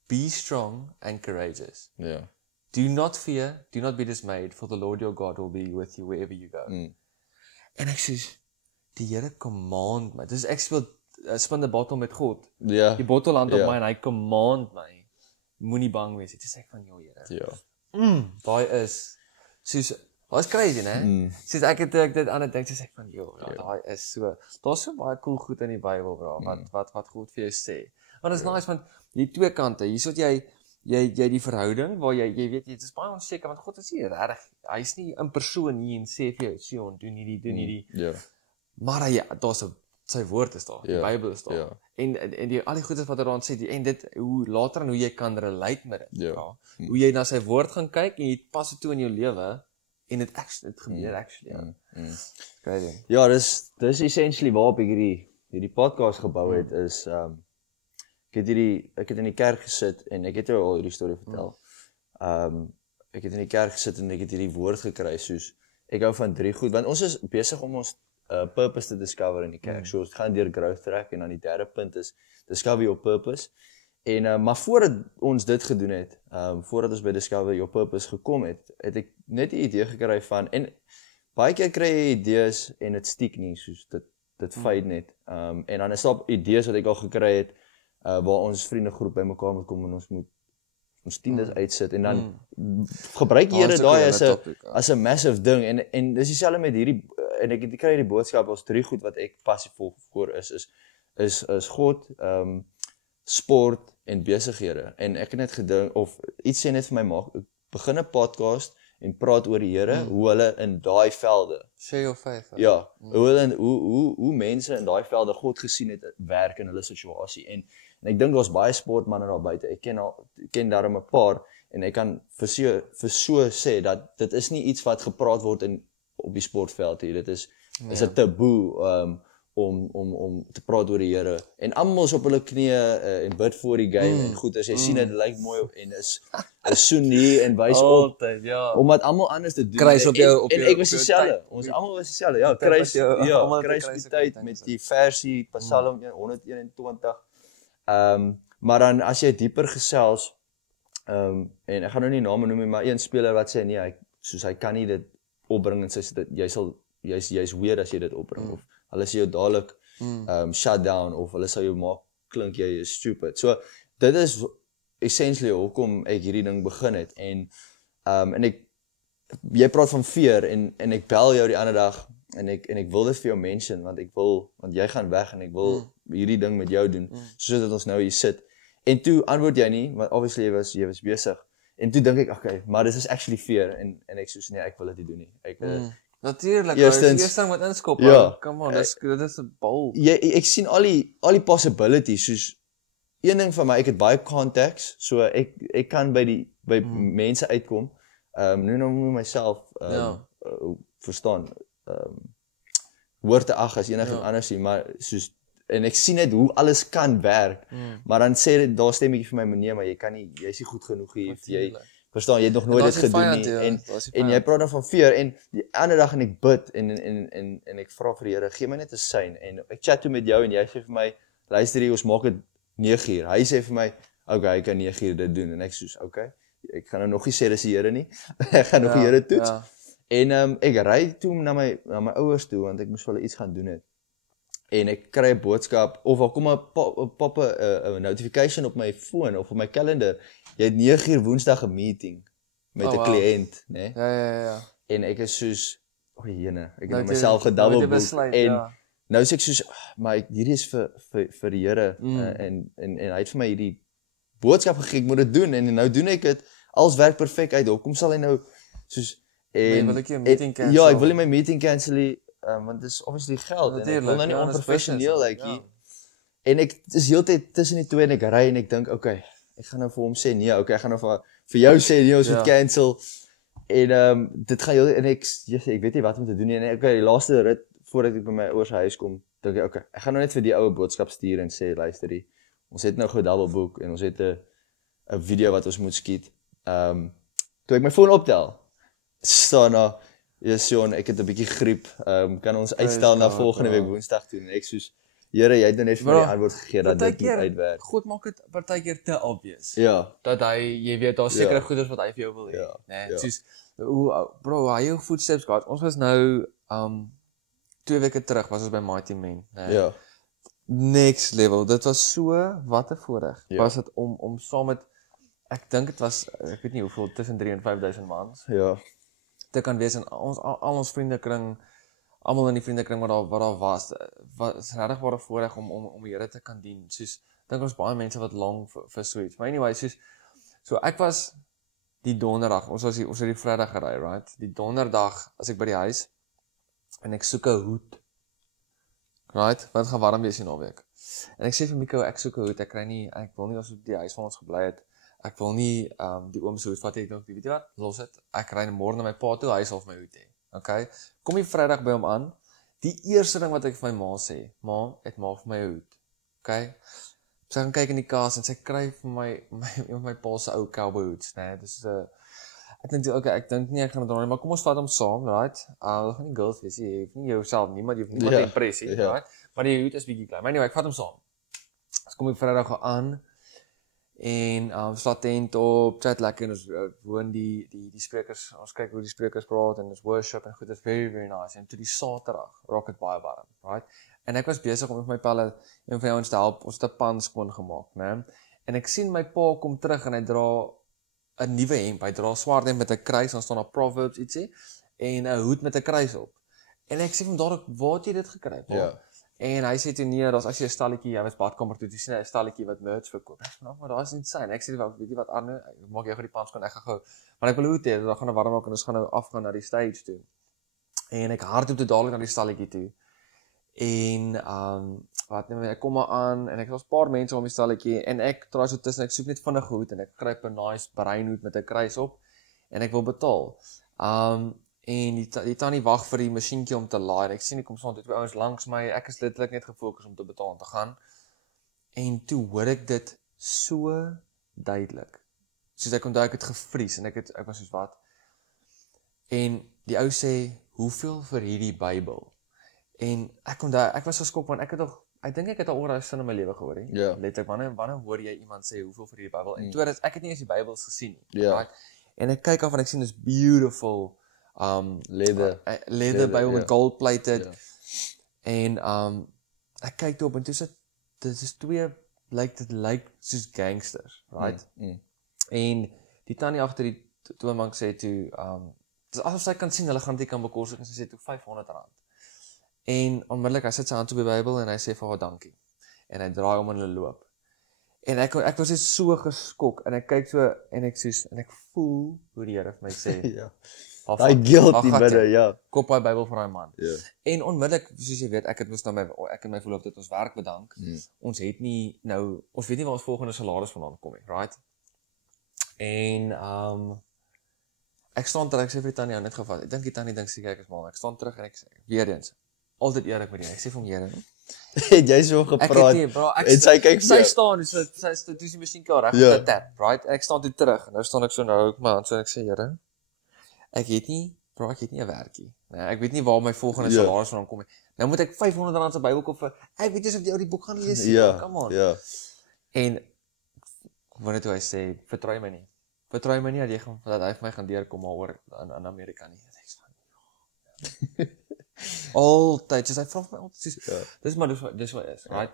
Be strong and courageous. Ja. Do not fear, do not be dismayed, for the Lord your God will be with you wherever you go. En ek sê, die Here command my. Dus ek speel spin the bottle met God. Ja. Die bottel land op Ja. my en hy command my. Moenie bang wees. Dit sê ek van jou Here. Ja. Daai is soos was crazy, né? Soos ek het dit aan dit dink, soos ek van jou, ja, daai is so. Daar's so baie cool goed in die Bybel, bro, wat God vir jou sê. Want dit is nice want jy twee kante. Hier's wat jy die verhouding waar jy weet dit is baie onseker want God is nie regtig. Hy's nie in persoon hier en sê vir jou, Sion, doen hierdie. Ja. Maar daar's sy woord is daar, die Bybel is daar. Ja. En al die goedes wat hy daarin sê, en dit hoe later en hoe jy kan relate met dit. Ja. Hoe jy na sy woord gaan kyk en jy pas dit toe in jou lewe en dit gebeur actually. Ja. Crazy. Ja, dis essentially waarop ek hierdie podcast gebou het is ek het in die kerk gesit en ek het jou al hierdie storie vertel. Ek het in die kerk gesit en ek het hierdie woord gekry soos ek hou van 3 goed want ons is besig om ons purpose te discover in die kerk. So ons gaan deur growth track en dan die derde punt is discover your purpose. En maar voordat ons dit gedoen het, voordat ons by discover your purpose gekom het ek net 'n idee gekry van en baie keer kry jy idees en dit stiek nie soos dit fade net. En dan is daar idees wat ek al gekry het waar ons vriendegroep bymekaar moet kom en ons moet ons tiendes uitsit en dan gebruik die Here daai as 'n massive ding en dis dieselfde met hierdie en ek kry hierdie boodskap as 3 goed wat ek passief voor is God, sport en besighede. En ek het net gedink of iets sê net vir my maak begin 'n podcast en praat oor die Here, hoe hulle in daai velde. Share your faith. Ja, hoe mense in daai velde God gesien het werk in hulle situasie en ek dink daar's baie sportmense daar buite. Ek ken daarom 'n paar en ek kan vir so sê dat dit is nie iets wat gepraat word op die sportveld hier. Dit is 'n taboe om te praat oor die Here. En almal is op hulle knieë en bid voor die game en goed as jy sien dit lyk mooi en is soen hier en wys op. Altyd, ja. Omdat almal anders dit doen. Kruis op jou en ek was dieselfde. Ons almal was dieselfde. Ja, kruis op die tyd met die versie Psalm 121. Maar dan as jy dieper gesels en ek gaan nou nie name noem nie, maar een speler wat sê nee, hy kan nie dit opbring en sê jy's weird as jy dit opbring of hulle sê jou dadelik shut down of hulle sal jou maak klink jy is stupid. So dit is essentially hoekom ek hierdie ding begin het en jy praat van fear en ek bel jou die ander dag en ek wil dit vir jou mention want jy gaan weg en ek wil hierdie ding met jou doen soos dat ons nou hier sit. En toe antwoord jy nie, want obviously jy was besig. En toe dink ek, okay, maar dis is actually fear en ek soos nee, ek wil dit nie doen nie. Natuurlik, dis die eerste ding wat inskop. Ja, come on, dit is 'n bal. Ek sien al die possibilities, soos een ding van my, ek het baie contacts, so ek kan by mense uitkom. Nou moet myself verstaan. Hoor te ag as enige anders nie, maar soos en ek sien net hoe alles kan werk. Maar dan sê daar stemmetjie vir my, nee, maar jy kan nie, jy's nie goed genoeg hier. Jy verstaan, jy het nog nooit dit gedoen nie. En jy praat dan van fear en die ander dag en ek bid en ek vra vir die Here, gee my net 'n sein en ek chat toe met jou en jy sê vir my, luister hier, ons maak dit 9uur. Hy sê vir my, okay, ek kan 9uur dit doen en ek soos, okay. Ek gaan nou nog nie sê dis die Here nie. Ek gaan nog die Here toets. En ek ry toe na my ouers toe want ek moes vir hulle iets gaan doen het. En ek kry 'n boodskap of daar kom 'n notification op my foon of op my kalender. Jy het 9uur Woensdag 'n meeting met 'n kliënt, né? Ja. En ek is soos, o, jene, ek het myself gedoubleboek en nou sê ek soos, maar hierdie is vir die Here en hy het vir my hierdie boodskap gegee, ek moet dit doen en nou doen ek dit. Alles werk perfek uit. Hoekom sal hy nou soos wil ek jou meeting cancel? Ja, ek wil nie my meeting cancel nie, want dit is obviously geld en ek wil nou nie onprofessioneel lyk nie. En ek is heeltyd tussen die twee en ek ry en ek dink, okay, ek gaan nou vir hom sê nee, okay, ek gaan nou vir jou sê nee, ons moet cancel. En dit gaan heel en ek weet nie wat om te doen nie. En okay, die laaste rit voordat ek by my ouers huis kom, dink ek, okay, ek gaan nou net vir die oue boodskap stuur en sê, luister die, ons het nou gedouble boek en ons het 'n video wat ons moet skiet. Toe ek my foon optel, staan daar, Sion, ek het 'n bietjie griep, kan ons uitstel na volgende week Woensdag toe, en ek soos, Here, jy het nou net vir my die antwoord gegee dat dit nie uitwerk. God maak dit partykeer te obvious. Ja. Dat jy weet, daar sekere goeders wat hy vir jou wil hê, né? Soos, bro, hy jou footsteps gehad. Ons was nou 2 weke terug was ons by Mighty Men, né? Ja. Next level. Dit was so wat 'n voorreg. Was dit om saam met ek dink dit was ek weet nie hoeveel tussen 3 en 5000 mans. Ja. Dit kan wees in al ons vriendekring, almal in die vriendekring wat daar was regtig waar 'n voorreg om die Here te kan dien. Soos dink ons baie mense wat lank vir so iets. Maar anyway, so ek was die donderdag, ons het die Vrydag gery, right? Die donderdag as ek by die huis en ek soek 'n hoed. Right? Wat gaan warm wees die naweek. En ek sê vir Miko, ek soek 'n hoed, ek wil nie ons op die huis van ons gebly het. Ek wil nie die oom se hoed vat ek nog, weet jy wat? Los dit. Ek ry môre na my pa toe, hy sal vir my hoed hê. Okay? Kom die Vrydag by hom aan. Die eerste ding wat ek vir my ma sê, ma, het maak vir my 'n hoed. Okay? Sy gaan kyk in die kas en sy kry vir my pa se ou cowboy hoods, né? Dis ek dink okay, ek dink nie ek gaan dit dra nie, maar kom ons vat hom saam, right? Hulle gaan nie girls wees nie, jy hoef nie jouself niemand te impress nie, right? Maar die hoed is bietjie klein. Maar anyway, ek vat hom saam. Ons kom die Vrydag aan en slaat tent op, chat lekker en ons woon die sprekers, ons kyk hoe die sprekers praat en ons worship en goed, it's very very nice. En toe die Saterdag raak dit baie warm, right? En ek was besig om met my pelle een van ons te help, ons het 'n pan skoon gemaak, né? En ek sien my pa kom terug en hy dra 'n nuwe hemp. Hy dra swart hemp met 'n kruis, dan staan daar Proverbs ietsie en 'n hoed met 'n kruis op. En ek sê vir hom dadelik, "Waar het jy dit gekry, pa?" Ja. En hy sê toe nee, daar's as jy 'n stalletjie, hy was badkamer toe sien hy 'n stalletjie wat merch verkoop. Ek sê maar daar is nie sy. Ek sê weet jy wat Arne, ek maak jou gou die pan skoon, ek gaan gou. Maar ek wil hoed hê, dan gaan dit warm raak en ons gaan nou afgaan na die stage toe. En ek hardloop toe dadelik na die stalletjie toe. En ek kom maar aan en ek was 'n paar mense om die stalletjie en ek draai so tussen, ek soek net vinnig hoed en ek kry 'n nice breinhoed met 'n kruis op en ek wil betaal. En die tannie wag vir die masjienkie om te laai. Ek sien ek kom staan twee ouens langs my. Ek is letterlik net gefokus om te betaal en te gaan. En toe hoor ek dit so duidelik. Soos ek onthou ek het gevries en ek was soos wat. En die ou sê, "Hoeveel vir hierdie Bybel?" En ek onthou ek was geskok want ek dink ek het al oor daai sin in my lewe gehoor, hè. Ja. Letterlik wanneer hoor jy iemand sê hoeveel vir hierdie Bybel? En toe ek het nie eens die Bybels gesien nie. Ja. Right? En ek kyk af en ek sien dis beautiful leather Bible met gold plated. En ek kyk toe op en toe sit dit is twee dit lyk soos gangsters, right? En die tannie agter die toonbank sê toe dis asof sy kan sien hulle gaan dit kan bekostig en sy sê toe R500. En onmiddellik hy sit sy hand op die Bybel en hy sê vir haar dankie. En hy draai om en hulle loop. En ek was net so geskok en ek kyk so en ek voel hoe die Here vir my sê ja. Daai guilty bidde, ja. Koop daai Bybel vir daai man. Ja. En onmiddellik, soos jy weet, ek het my verloofde het ons werk bedank. Ons het nie ons weet nie waar ons volgende salaris vandaan kom nie, right? En ek staan terug, ek sê vir die tannie net gevat. Ek dink die tannie dink sy kyk is mal. Ek staan terug en ek sê weer eens, altyd eerlik met jou. Ek sê vir hom, Here, Het jy so Ek het gepraat? nie, bro, En sy kyk vir sy jou. staan, toe die masjien klaar reg Ja. met 'n tap, right? En ek staan toe terug. En nou staan ek so nou ook my hand so en ek sê, Here, ek het nie 'n werkie. Nee, ek weet nie waar my volgende Ja. salaris vandaan kom nie. Nou moet ek R500 se Bybel koop vir ek weet nie of jy die boek gaan lees nie. Ja, Come on. ja. En wanneer toe hy sê, vertrou my nie. Vertrou my nie dat hy vir my gaan deurkom maar oor in Amerika nie. Ek sê altyd, soos hy vra my altyd soos, Ja. dis wat is, right?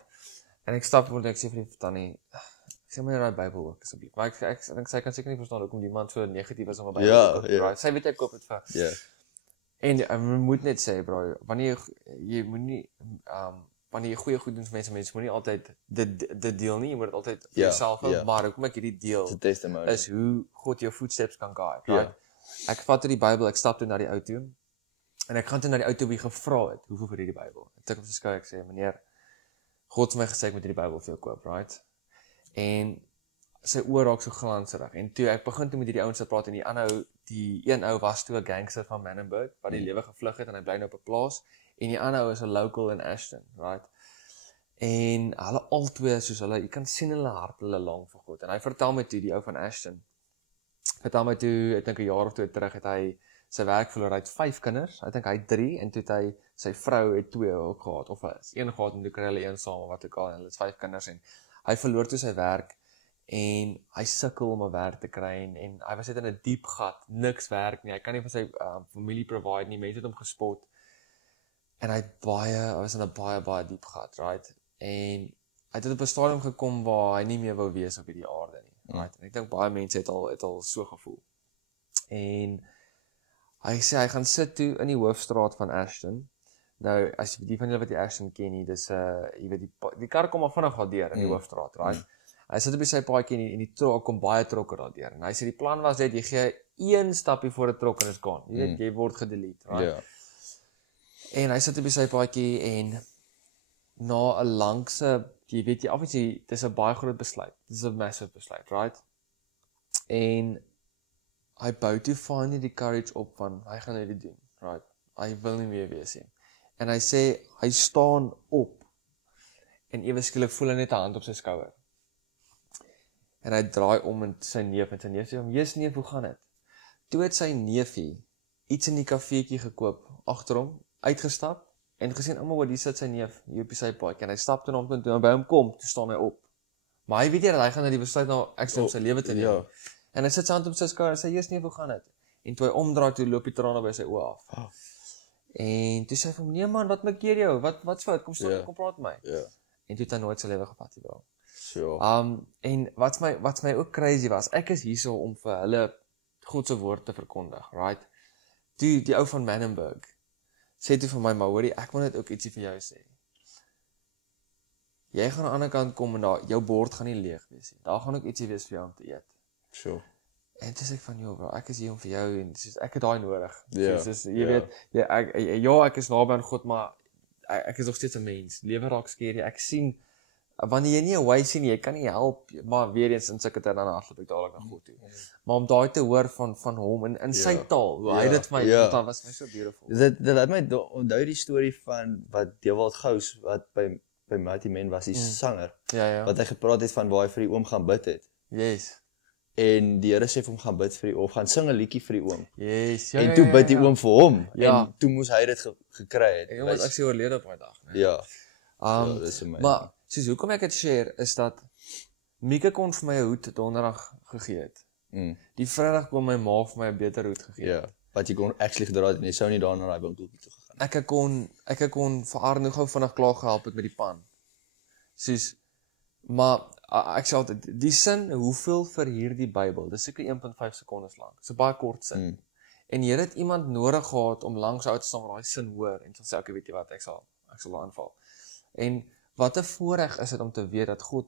En ek stap word ek sê vir die tannie, ek sê my daai Bybel ook asseblief. Maar ek dink sy kan seker nie verstaan hoekom iemand so negatief is om 'n Bybel Ja, te koop, ja. right? Sy weet ek koop dit vir. Ja. En jy moet net sê, bro, wanneer jy moenie wanneer jy goeie goed doen vir mense moenie altyd dit deel nie, jy moet dit altyd vir Ja, jouself hou, ja. maar hoekom ek hierdie deel It's a testimony. is hoe God jou voetsteps kan guide, Ja. right? Ek vat toe die Bybel, ek stap toe na die ou toe en ek gaan toe na die ou toe wie gevra het, hoeveel vir hierdie Bybel. Ek tik op sy skouer, ek sê, meneer, God het my gesê ek moet hierdie Bybel vir jou koop, right? En sy oë raak so glanserig en toe ek begin toe met hierdie ouens te praat en die een ou was toe 'n gangster van Manenberg wat die lewe gevlug het en hy bly nou op 'n plaas en die ander ou is 'n local in Ashton, right? En hulle albei soos jy kan sien hulle hart, hulle lang vir God. En hy vertel my toe die ou van Ashton. Vertel my toe, ek dink 'n jaar of twee terug het hy sy werk verloor. Hy het 5 kinders. Ek dink hy het 3 en toe het hy sy vrou het 2 ook gehad of is een gehad en toe kry hulle een saam wat ook al en hulle het 5 kinders en hy verloor toe sy werk en hy sukkel om 'n werk te kry en hy was net in 'n diep gat, niks werk nie. Hy kan nie vir sy familie provide nie. Mense het hom gespot. En hy was in 'n baie diep gat, right? En hy het op 'n stadium gekom waar hy nie meer wou wees op hierdie aarde nie, right? En ek dink baie mense het al so gevoel. En hy sê hy gaan sit toe in die hoofstraat van Ashton. Nou as jy die van julle wat die Ashton ken nie, dis jy weet die kar kom maar vinnig daardeur in die hoofstraat, right? Hy sit op sy paadjie en die trok kom baie trokke daardeur. En hy sê die plan was net jy gee een stapie voor 'n trok en is gone. Jy weet jy word gedelete, right? Ja. En hy sit op sy paadjie en na 'n langse, jy weet jy obviously dis 'n baie groot besluit. Dis 'n massive besluit, right? En hy bou toe van nie die courage op van hy gaan dit doen, right? Hy wil nie meer wees nie. En hy sê hy staan op en ewe skielik voel hy net 'n hand op sy skouer. En hy draai om en sy neef sê hom, "Jesus neef, hoe gaan dit?" Toe het sy neefie iets in die kafeetjie gekoop agter hom, uitgestap en gesien almal wat hier sit sy neef hier op sy paadjie en hy stap toe na hom toe en by hom kom, toe staan hy op. Maar hy weet nie dat hy gaan na die besluit nou ekstra op sy lewe te neem. Ja. En hy sit sy hand op sy skouer en sê, "Jesus neef, hoe gaan dit?" En toe hy omdraai toe loop die trane by sy oë af. En toe sê hy vir hom, "Nee man, wat maak jy jou? Wat's fout? Kom staan, kom praat met my." Ja. En toe het hy nooit sy lewe gevat nie, bro. So. En wat my ook crazy was, ek is hierso om vir hulle God se woord te verkondig, right? Toe die ou van Manenberg sê toe vir my, "Maar hoorie, ek wil net ook ietsie vir jou sê. Jy gaan aan die ander kant kom en daar jou bord gaan nie leeg wees nie. Daar gaan ook ietsie wees vir jou om te eet." So. En dis ek van, "Joh, bro, ek is hier om vir jou en soos ek het daai nodig." Ja, Soos jy ja. weet, ek is naby aan God, maar ek is nog steeds 'n mens. Lewe raak skeer. Ek sien wanneer jy nie 'n way sien nie, jy kan nie help, maar weer eens in sulke tyd dan hardloop ek dadelik na God toe. Maar om daai te hoor van hom in sy taal, hoe hy dit vir my vertel, was my so beautiful. Dit laat my onthou die storie van wat Dewald Gous wat by Mighty Men was, die sanger, Ja. wat hy gepraat het van waar hy vir die oom gaan bid het. Yes. En die Here sê vir hom gaan bid vir die oom, gaan sing 'n liedjie vir die oom. Yes. Ja, En toe bid die oom vir hom Ja. en toe moes hy dit gekry het. Ek was ek sê oorlede op daai dag, né? Ja. Dis amazing. Maar soos hoekom ek dit share is dat Mieke kon vir my 'n hoed donderdag gegee het. Die Vrydag kon my ma vir my 'n beter hoed gegee het. Ja, wat jy kon actually gedra het en jy sou nie daar na daai winkeltjie toe gegaan het. Ek kon vir Arno gou vinnig klaar gehelp het met die pan. Soos maar ek sê altyd die sin hoeveel vir hierdie Bybel. Dis seker 1.5 sekondes lank. Dis 'n baie kort sin. En jy het iemand nodig gehad om langs jou te staan waar daai sin hoor en te sê okay, weet jy wat, ek sal aanval. En wat 'n voorreg is dit om te weet dat God,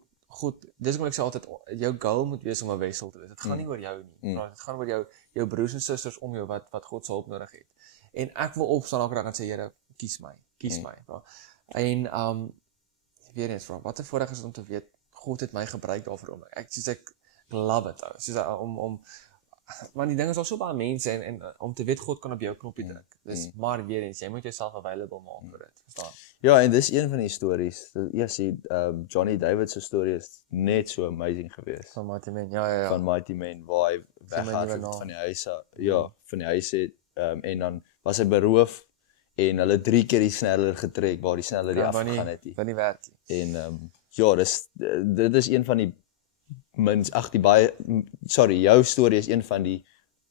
dis hoekom ek sê altyd jou goal moet wees om 'n wissel te wees. Dit gaan nie oor jou nie. Dit gaan oor jou broers en susters om jou wat God se hulp nodig het. En ek wil opstaan elke dag en sê Here, kies my, bro. En weer eens, bro, wat 'n voorreg is dit om te weet God het my gebruik daarvoor om. Ek love it. Soos want die ding is al so baie mense en om te weet God kan op jou knoppie druk. Dis maar weer eens, jy moet jouself available maak vir dit, verstaan? Ja, en dis een van die stories. Eers Johnny David se storie is net so amazing geweest. Van Mighty Man, ja. Van Mighty Man waar hy weghardloop van die huis af. Ja, van die huis het en dan was hy beroof en hulle 3 keer die sneller getrek waar die sneller die afgegaan het. Van die werk. En ja, dit is een van die jou storie is een van die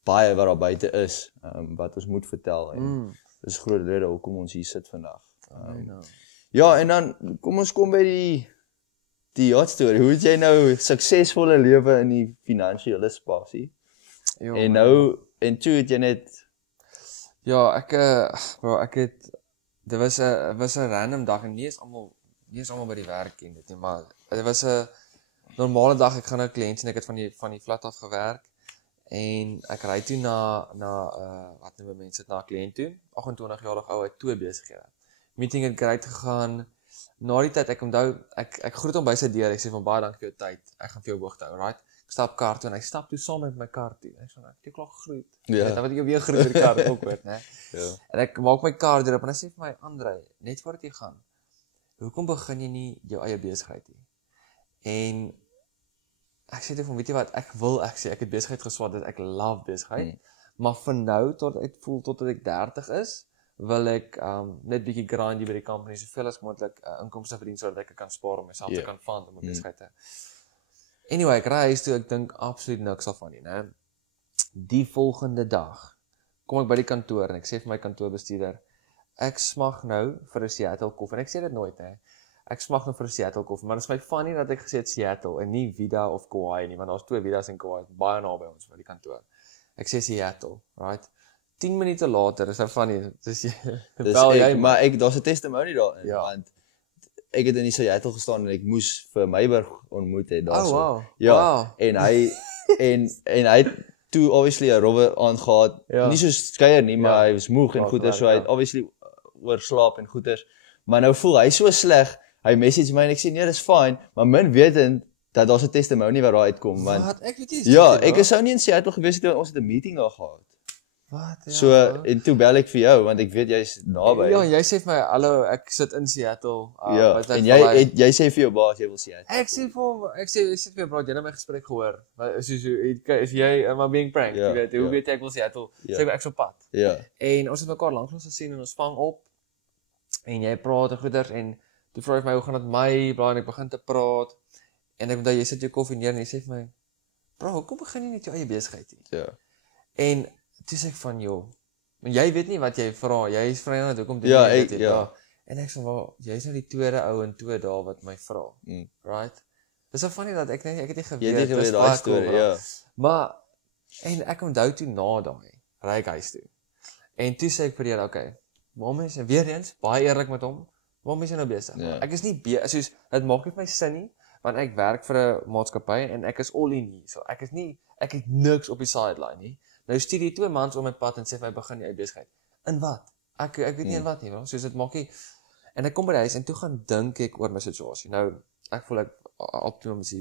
baie wat daar buite is, wat ons moet vertel en dis groot rede hoekom ons hier sit vandag. Ja, en dan kom ons by die yacht story. Hoe het jy nou suksesvolle lewe in die finansiële spasie? En toe het jy net ja, ek het dit was 'n random dag en nie is almal by die werk ken dit nie, maar dit was 'n normale dag. Ek gaan na 'n kliënt en ek het van die flat af gewerk en ek ry toe na wat noem mense dit, na 'n kliënt toe, 28-jarige ou, hy het 2 besighede. Meeting het great gegaan. Na die tyd ek onthou ek groet hom by sy deur. Ek sê van baie dankie vir jou tyd. Ek gaan vir jou hoogte hou, right? Ek stap kar toe en hy stap toe saam met my kar toe. Ek sê ek het klaar gegroet. Ja. Dan wat ek weer groet met die kar ook weet, né? Ja. En ek maak my kar deur op en hy sê vir my, Andre, net voordat jy gaan, hoekom begin jy nie jou eie besigheid nie? En ek sê toe van, weet jy wat, ek het besigheid geswat, dat ek love besigheid, maar van nou tot ek voel tot ek 30 is, wil ek net bietjie grind hier by die company, soveel as moontlik inkomste verdien sodat ek kan spaar om myself te kan fund om 'n besigheid te. Anyway, ek ry huis toe, ek dink absoluut niks daarvan nie, né? Die volgende dag kom ek by die kantoor en ek sê vir my kantoorbestuurder, ek smag nou vir 'n Seattle koffie. En ek sê dit nooit, hè. Ek smag nou vir 'n Seattle koffie, maar dit is my funny dat ek gesê het Seattle en nie Vida of Kauai nie, want daar's 2 Vidas en Kauai baie naby ons by die kantoor. Ek sê Seattle, right? 10 minute later is nou funny, dis jy maar daar's 'n testimony daarin, want ek het in die Seattle gestaan en ek moes vir Meiberg ontmoet het daarso. Wow. Ja, wow. En hy en hy het toe obviously 'n rowwe aangehad, nie so skeier nie, maar hy was moeg en goeie, so hy het obviously oorslaap en goeters. Maar nou voel hy so sleg, hy message my en ek sê nee, dis fine, maar min wetend dat daar's 'n testimony wat daar uitkom, want wat? Ek weet nie. Ja, ek sou nie in Seattle gewees het, ons het 'n meeting daar gehad. Wat? Ja. So en toe bel ek vir jou want ek weet jy's naby. Ja, jy sê vir my, hallo, ek sit in Seattle. Ja, en jy sê vir jou baas jy wil Seattle. Ek sê vir hom, ek sê vir jou bro, jy het my gesprek gehoor. Is jy am I being pranked? Jy weet, hoe weet ek wil Seattle? Sê ek so pad. Ja. En ons het mekaar langs gesien en ons vang op. En jy praat en goeders en toe vra hy my hoe gaan dit met my, bla, en ek begin te praat. En ek onthou jy sit jou koffie neer en jy sê vir my, bro, hoekom begin jy nie jou eie besigheid nie? Ja. En toe sê ek van, joh, maar jy weet nie wat jy vra, jy is vry aan het, hoekom doen jy dit? Ja. En ek sê, well, jy is nou die tweede ou in 2 dae wat my vra, right? Dis so funny dat ek het nie geweet, jy het daai storie, ja. Maar, en ek onthou toe na daai, ry ek huis toe. En toe sê ek vir julle, okay, waarom is, en weer eens, baie eerlik met hom, waarom is jy nou besig? Ja. Ek is nie soos, dit maak nie vir my sin nie, want ek werk vir 'n maatskappy en ek is all in hier, so ek het niks op die sideline nie. Nou stuur die 2 mans om my pad en sê vir my begin jy besigheid. In wat? Ek weet nie in wat nie, bro. Soos dit maak nie. En ek kom by die huis en toe gaan dink ek oor my situasie. Nou, ek voel Optimum is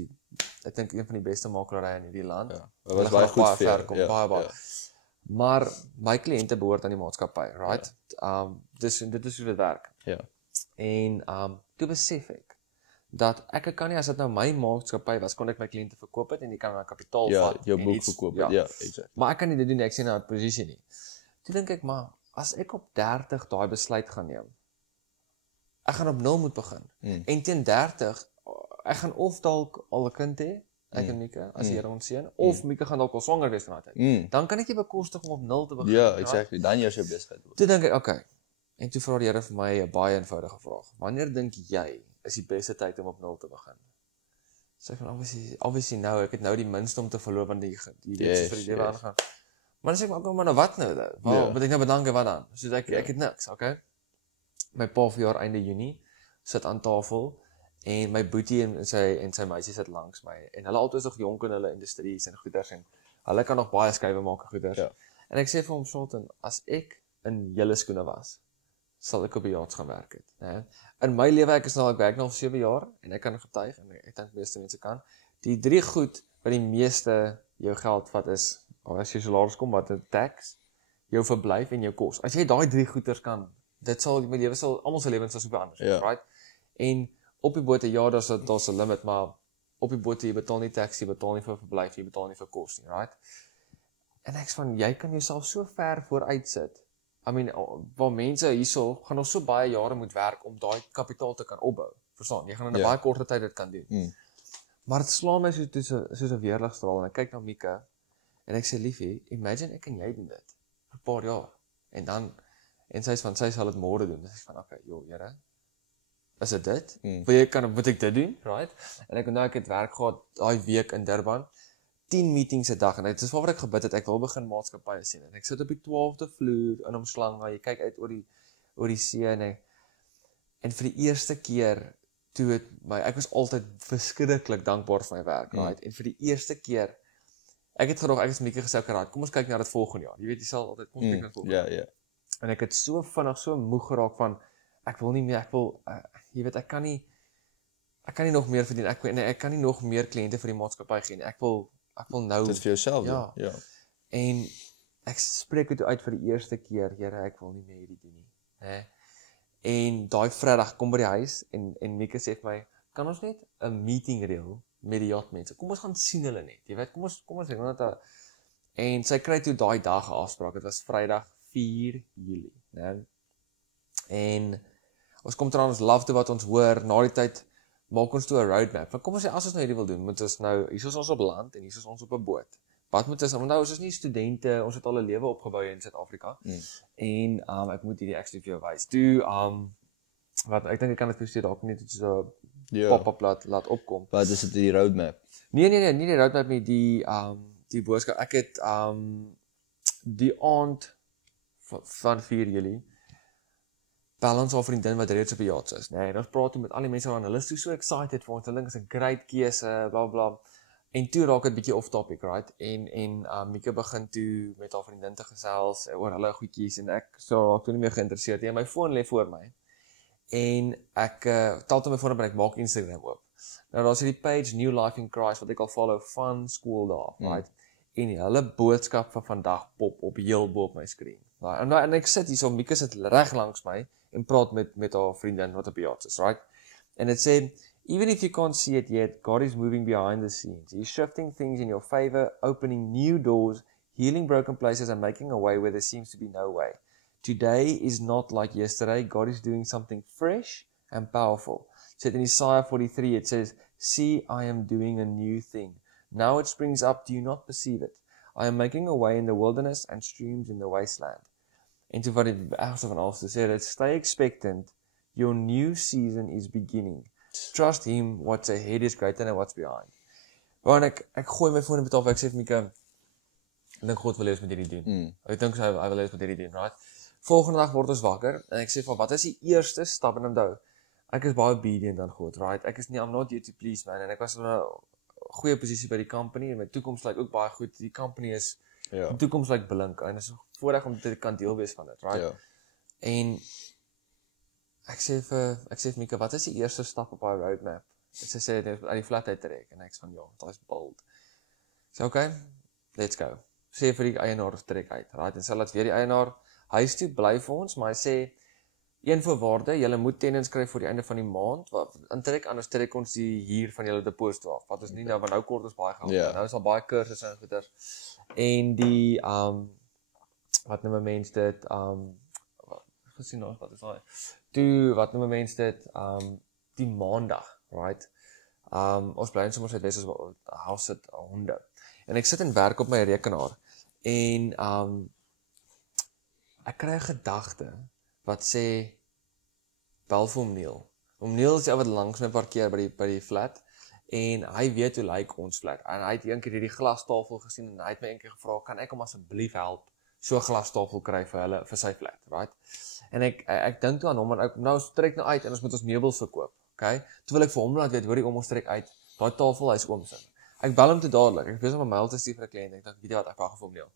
ek dink een van die beste makelaarye in hierdie land. Ja, dit was baie goed vir jou. Baie. Maar my kliënte behoort aan die maatskappy, right? Dit is hoe dit werk. Ja. En toe besef ek dat ek kan nie, as dit nou my maatskappy was, kon ek my kliënte verkoop het en die kan na kapitaal vat. Ja, jou boek verkoop het, ja, exact. Maar ek kan nie dit doen, ek sien nou 'n posisie nie. Toe dink ek, maar as ek op 30 daai besluit gaan neem, ek gaan op 0 moet begin. En teen 30, ek gaan of dalk al 'n kind hê, ek en Mika, as die Here ons seën, of Mika gaan dalk al swanger wees van daai tyd. Dan kan ek nie bekostig om op 0 te begin. Ja, exactly. Dan jy jou besigheid word. Toe dink ek, okay. En toe vra die Here vir my 'n baie eenvoudige vraag. Wanneer dink jy is die beste tyd om op 0 te begin? So ek van obviously nou, ek het nou die minste om te verloor want die weet soos vir die lewe aangaan. Maar dan sê ek maar nou wat nou? Wat ek nou bedank wat dan? Soos ek het niks, okay? My pa verjaar einde Junie, sit aan tafel en my boetie en sy meisie sit langs my en hulle altyd is nog jonk in hulle industries en goeders en hulle kan nog baie skuwe maak en goeders. Ja. En ek sê vir hom, Sultan, as ek in julle skoene was, sal ek op die yachts gaan werk het. Nee? In my lewe, ek werk nou al 7 jaar, en ek kan getuig, en ek dink meeste mense kan, die 3 goed wat die meeste jou geld vat is, as jy salaris kom wat 'n tax, jou verblyf en jou kos. As jy daai 3 goeders kan, dit sal my lewe sal almal se lewens sal super anders wees, right? En op die bote ja, daar's 'n limit, maar op die bote jy betaal nie tax, jy betaal nie vir verblyf, jy betaal nie vir kos nie, right? En ek sê van jy kan jouself so ver vooruit sit. I mean, waar mense hierso gaan nog so baie jare moet werk om daai kapitaal te kan opbou. Verstaan? Jy gaan in 'n baie korte tyd dit kan doen. Maar dit slaan my soos 'n weerligstraal en ek kyk na Mika en ek sê liefie, imagine ek en jy doen dit vir 'n paar jaar. En dan sy sal dit môre doen. Dis van okay, joh, Here. Is dit? Moet ek dit doen, right? En ek onthou ek het werk gehad daai week in Durban. 10 meetings 'n dag en dit is waaroor ek gebid het, ek wil begin maatskappye sien. En ek sit op die 12de vloer in Omslang, jy kyk uit oor die see en vir die eerste keer toe ek was altyd verskriklik dankbaar vir my werk, right? En vir die eerste keer ek het gedog ek is Mieke gesê, right, kom ons kyk na dit volgende jaar. Jy weet jy sal altyd kom kyk na volgende jaar. Ja. En ek het so vinnig so moeg geraak van ek wil nie meer, jy weet ek kan nie nog meer verdien. Ek kan nie nog meer kliënte vir die maatskappy gee nie. Ek wil nou dit vir jouself doen. Ja. En ek spreek dit uit vir die eerste keer, Here, ek wil nie meer hierdie doen nie, hè. En daai Vrydag kom by die huis en Mieke sê vir my, kan ons net 'n meeting reël met die yachtmense? Kom ons gaan sien hulle net. Jy weet, kom ons reël net en sy kry toe daai dag 'n afspraak. Dit was Vrydag 4 Julie, né? En ons kom teraan, ons love toe wat ons hoor, na die tyd maak ons toe 'n roadmap. Want kom ons sê as ons nou hierdie wil doen, moet ons nou hier is ons op land en hier is ons op 'n boot. Wat moet ons nou, ons is nie studente, ons het al 'n lewe opgebou in Suid-Afrika. En ek moet hierdie actually vir jou wys. Toe wat ek dink ek kan dit vir jou dalk net so pop-up laat opkom. Wat is dit die roadmap? Nee, nie die roadmap nie, die boodskap. Ek het die aand van 4 Julie bel ons haar vriendin wat reeds op die yacht is, nee, en ons praat met al die mense aan, hulle is so excited vir ons, hulle dink is 'n great keuse, bla bla. En toe raak dit bietjie off topic, right? En Mieke begin toe met haar vriendin te gesels oor hulle goedjies en ek raak toe nie meer geïnteresseerd nie. My foon lê voor my. En ek tel toe my foon op en ek maak Instagram oop. Nou daar's hierdie page New Life in Christ wat ek al follow van skooldae, right? En die hele boodskap van vandag pop op heel bo op my skerm. En ek sit hier so, Mieke sit reg langs my en praat met haar vriendin wat op die yacht is, right? En dit sê, even if you can't see it yet, God is moving behind the scenes. He's shifting things in your favor, opening new doors, healing broken places and making a way where there seems to be no way. Today is not like yesterday. God is doing something fresh and powerful. So in Isaiah 43, it says, see, I am doing a new thing. Now it springs up, do you not perceive it? I am making a way in the wilderness and streams in the wasteland. En toe wat die ergste van alles te sê, dat stay expectant, your new season is beginning. Trust him, what's ahead is greater than what's behind. Want ek gooi my foon op die tafel, ek sê vir Mieke, ek dink God wil hê ons moet hierdie doen. Ek dink hy wil hê ons moet hierdie doen, right? Volgende dag word ons wakker en ek sê van wat is die eerste stap en onthou? Ek is baie obedient aan God, right? I'm not here to please man en ek was in 'n goeie posisie by die company en my toekoms lyk ook baie goed. Die company is die toekoms lyk blink en dit is 'n voorreg om dit kan deel wees van dit, right? Ja. En ek sê vir Mieke, wat is die eerste stap op haar roadmap? Sy sê uit die flat uit trek en ek sê van ja, daai is bold. Sê okay, let's go. Sê vir die eienaar trek uit, right? En sy laat weer die eienaar huis toe bly vir ons, maar hy sê een voorwaarde, julle moet tenants kry voor die einde van die maand, intrek anders trek ons die huur van julle deposito af. Wat ons nie nou, want nou kort ons baie geld. Nou is al baie kursusse en goeders. En die wat noem 'n mens dit gesien nou wat is daai? Toe wat noem 'n mens dit die maandag, right? Ons bly in soms uit Wes house sit honde. En ek sit en werk op my rekenaar en ek kry 'n gedagte wat sê bel vir Neil. Neil is die ou wat langs my parkeer by die flat en hy weet hoe lyk ons flat. En hy het eendag hierdie glastafel gesien en hy het my eendag gevra, kan ek hom asseblief help so 'n glastafel kry vir sy flat, right? En ek dink toe aan hom en ek nou trek nou uit en ons moet ons meubels verkoop, okay? Toe wil ek vir hom laat weet, hoor ons trek uit, daai tafel hy's oomsin. Ek bel hom toe dadelik. Ek besig om 'n mail te stuur vir 'n kliënt. Ek dink weet jy wat, ek wag vir hom Neil.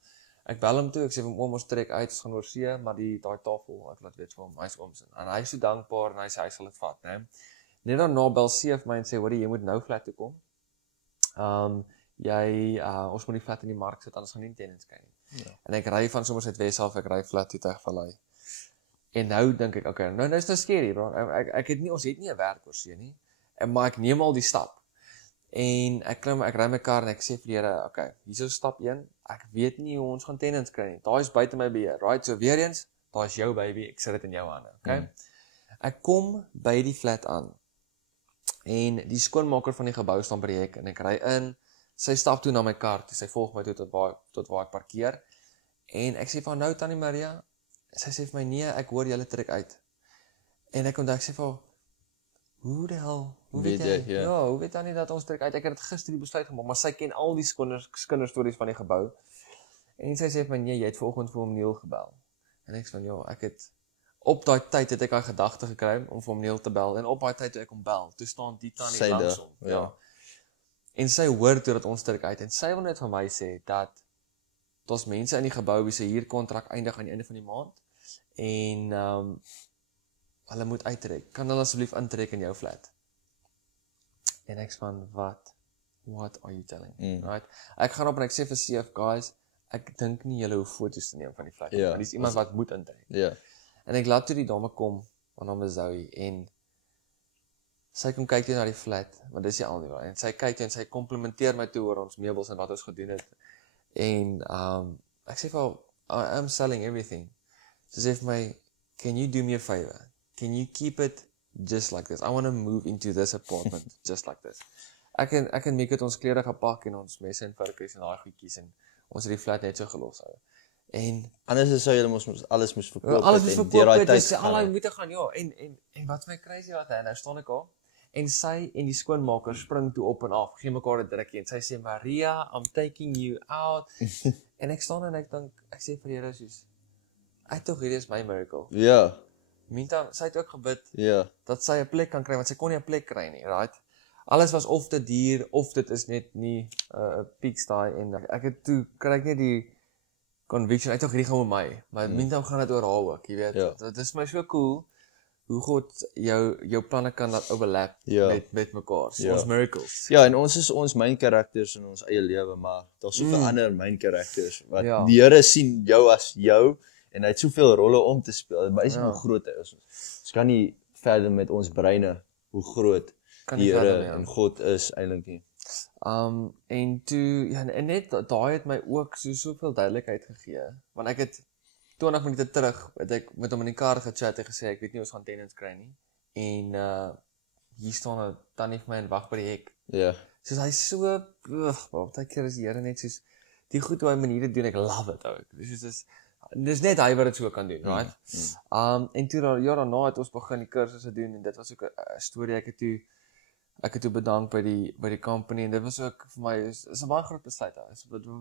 Ek bel hom toe, ek sê vir hom ons trek uit, ons gaan oor see, maar daai tafel, ek laat weet vir hom, hy's oomsin. En hy is so dankbaar en hy sê hy sal dit vat, né? Net daarna bel Seef my en sê, hoor jy moet nou flat toe kom. ons moet die flat in die mark sit, anders gaan nie tenants kry nie. Ja. En ek ry van Somerset West af, ek ry flat toe Tegvallei. En nou dink ek, okay, nou is dit scary, bro. Ons het nie 'n werk oorsee nie. Maar ek neem al die stap. En ek ry my kar en ek sê vir die Here, okay, hier is stap 1. Ek weet nie hoe ons gaan tenants kry nie. Daai is buite my beheer. Right, so weer eens, daai is jou baby, ek sit dit in jou hande, okay? Ek kom by die flat aan. En die skoonmaker van die gebou staan by die hek en ek ry in. Sy stap toe na my kar, sy volg my toe tot waar ek parkeer. En ek sê van nou Tannie Maria, sy sê vir my nee, ek hoor julle trek uit. En ek onthou ek sê vir haar, hoe die hel, hoe weet jy? Ja, hoe weet jy nie dat ons trek uit? Ek het dit gister die besluit gemaak, maar sy ken al die kinderstories van die gebou. En sy sê vir my nee, jy het vanoggend vir hom Neil gebel. En ek sê van ja, ek het op daai tyd het ek daai gedagte gekry om vir hom Neil te bel en op daai tyd toe ek hom bel, toe staan die tannie langs hom. Ja. En sy hoor toe dat ons trek uit en sy wil net van my sê dat daar's mense in die gebou wie se huurkontrak eindig aan die einde van die maand en hulle moet uittrek. Kan hulle asseblief intrek in jou flat? En ek sê van what are you telling me? Right? Ek gaan op en ek sê vir CF guys, ek dink nie julle hoef foto's te neem van die flat nie. Want dis iemand wat moet intrek. Ja. En ek laat toe die dame kom, haar naam is Zoe en sy kom kyk toe na die flat, want dis die al nie waar. En sy kyk en sy komplimenteer my toe oor ons meubels en wat ons gedoen het. En ek sê vir haar, I am selling everything. Sy sê vir my, can you do me a favor? Can you keep it just like this? I want to move into this apartment just like this. Ek en Mieke het ons klere gepak en ons messe en varkies en daai goedjies en ons het die flat net so gelos hou. En anders sou julle alles moes verkoop. Alles moes verkoop het, dis al hy moet gaan, ja. En wat my crazy wat hy nou staan ek al en sy en die skoonmaker spring toe op en af, gee mekaar 'n drukkie en sy sê Maria, I'm taking you out. En ek staan en ek dink, ek sê vir Here soos tog hierdie is my miracle. Ja. Minta, sy het ook gebid dat sy 'n plek kan kry want sy kon nie 'n plek kry nie, right? Alles was of te duur of dit is net nie 'n pigsty en ek het toe kry ek net die conviction, hy het ook hierdie gaan met my, maar minta gaan dit oor haar ook, jy weet. Dit is my so cool hoe God jou planne kan dat overlap met mekaar. So ons miracles. Ja, en ons is ons main characters in ons eie lewe, maar daar's soveel ander main characters wat die Here sien jou as jou en hy het soveel rolle om te speel. Maar is hoe groot hy is. Ons kan nie verder met ons breine hoe groot die Here en God is eintlik nie. En toe en net daai het my ook soveel duidelikheid gegee, want ek het 20 minute terug het ek met hom in die kar gechat en gesê ek weet nie ons gaan tenants kry nie. En hier staan 'n tannie vir my en wag by die hek. Ja. Soos hy so baie keer is die Here net soos die goed hoe hy maniere doen, ek love it ook. Dis net hy wat dit so kan doen, right? En toe daarna het ons begin die kursusse doen en dit was ook 'n storie ek het toe bedank by die company en dit was ook vir my is 'n baie groot besluit.